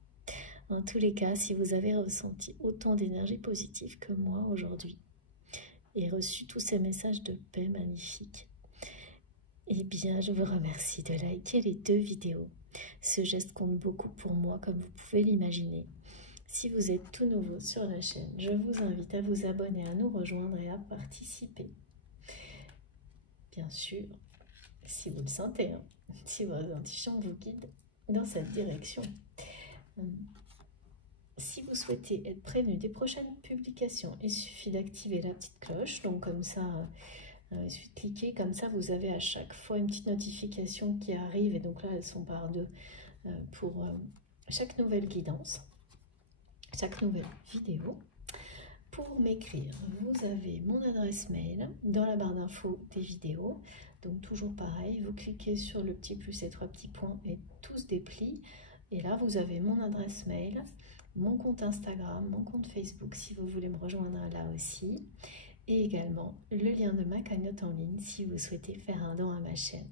En tous les cas, si vous avez ressenti autant d'énergie positive que moi aujourd'hui et reçu tous ces messages de paix magnifiques, eh bien, je vous remercie de liker les 2 vidéos. Ce geste compte beaucoup pour moi, comme vous pouvez l'imaginer. Si vous êtes tout nouveau sur la chaîne, je vous invite à vous abonner, à nous rejoindre et à participer. Bien sûr, si vous le sentez, hein, si votre intuition vous guide dans cette direction. Si vous souhaitez être prévenu des prochaines publications, il suffit d'activer la petite cloche. Donc comme ça, il suffit de cliquer. Comme ça, vous avez à chaque fois une petite notification qui arrive. Et donc là, elles sont par 2 pour chaque nouvelle guidance, chaque nouvelle vidéo. Pour m'écrire, vous avez mon adresse mail dans la barre d'infos des vidéos. Donc toujours pareil, vous cliquez sur le petit plus et 3 petits points et tout se déplie. Et là, vous avez mon adresse mail, mon compte Instagram, mon compte Facebook si vous voulez me rejoindre là aussi. Et également le lien de ma cagnotte en ligne si vous souhaitez faire un don à ma chaîne.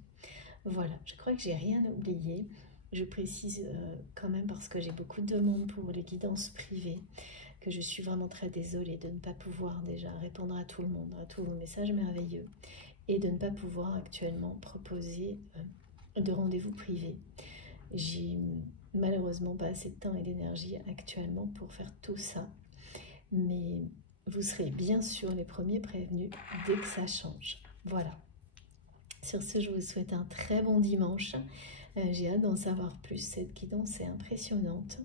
Voilà, je crois que j'ai rien oublié. Je précise quand même parce que j'ai beaucoup de demandes pour les guidances privées, que je suis vraiment très désolée de ne pas pouvoir déjà répondre à tout le monde, à tous vos messages merveilleux, et de ne pas pouvoir actuellement proposer de rendez-vous privés. J'ai malheureusement pas assez de temps et d'énergie actuellement pour faire tout ça, mais vous serez bien sûr les premiers prévenus dès que ça change. Voilà. Sur ce, je vous souhaite un très bon dimanche. J'ai hâte d'en savoir plus. Cette guidance est impressionnante.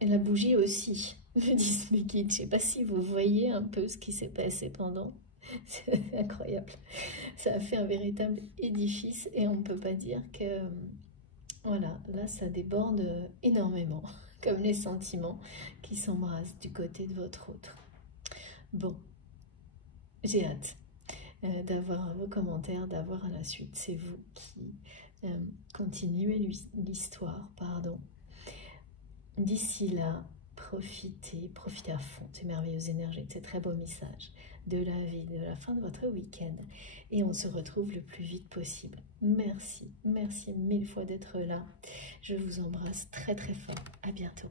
Et la bougie aussi, me disent mes guides. Je ne sais pas si vous voyez un peu ce qui s'est passé pendant. C'est incroyable. Ça a fait un véritable édifice et on ne peut pas dire que... Voilà, là ça déborde énormément, comme les sentiments qui s'embrassent du côté de votre autre. Bon, j'ai hâte d'avoir vos commentaires, d'avoir la suite. C'est vous qui continuez l'histoire, pardon. D'ici là, profitez à fond de ces merveilleuses énergies, de ces très beaux messages, de la vie, de la fin de votre week-end. Et on se retrouve le plus vite possible. Merci, merci mille fois d'être là. Je vous embrasse très très fort. À bientôt.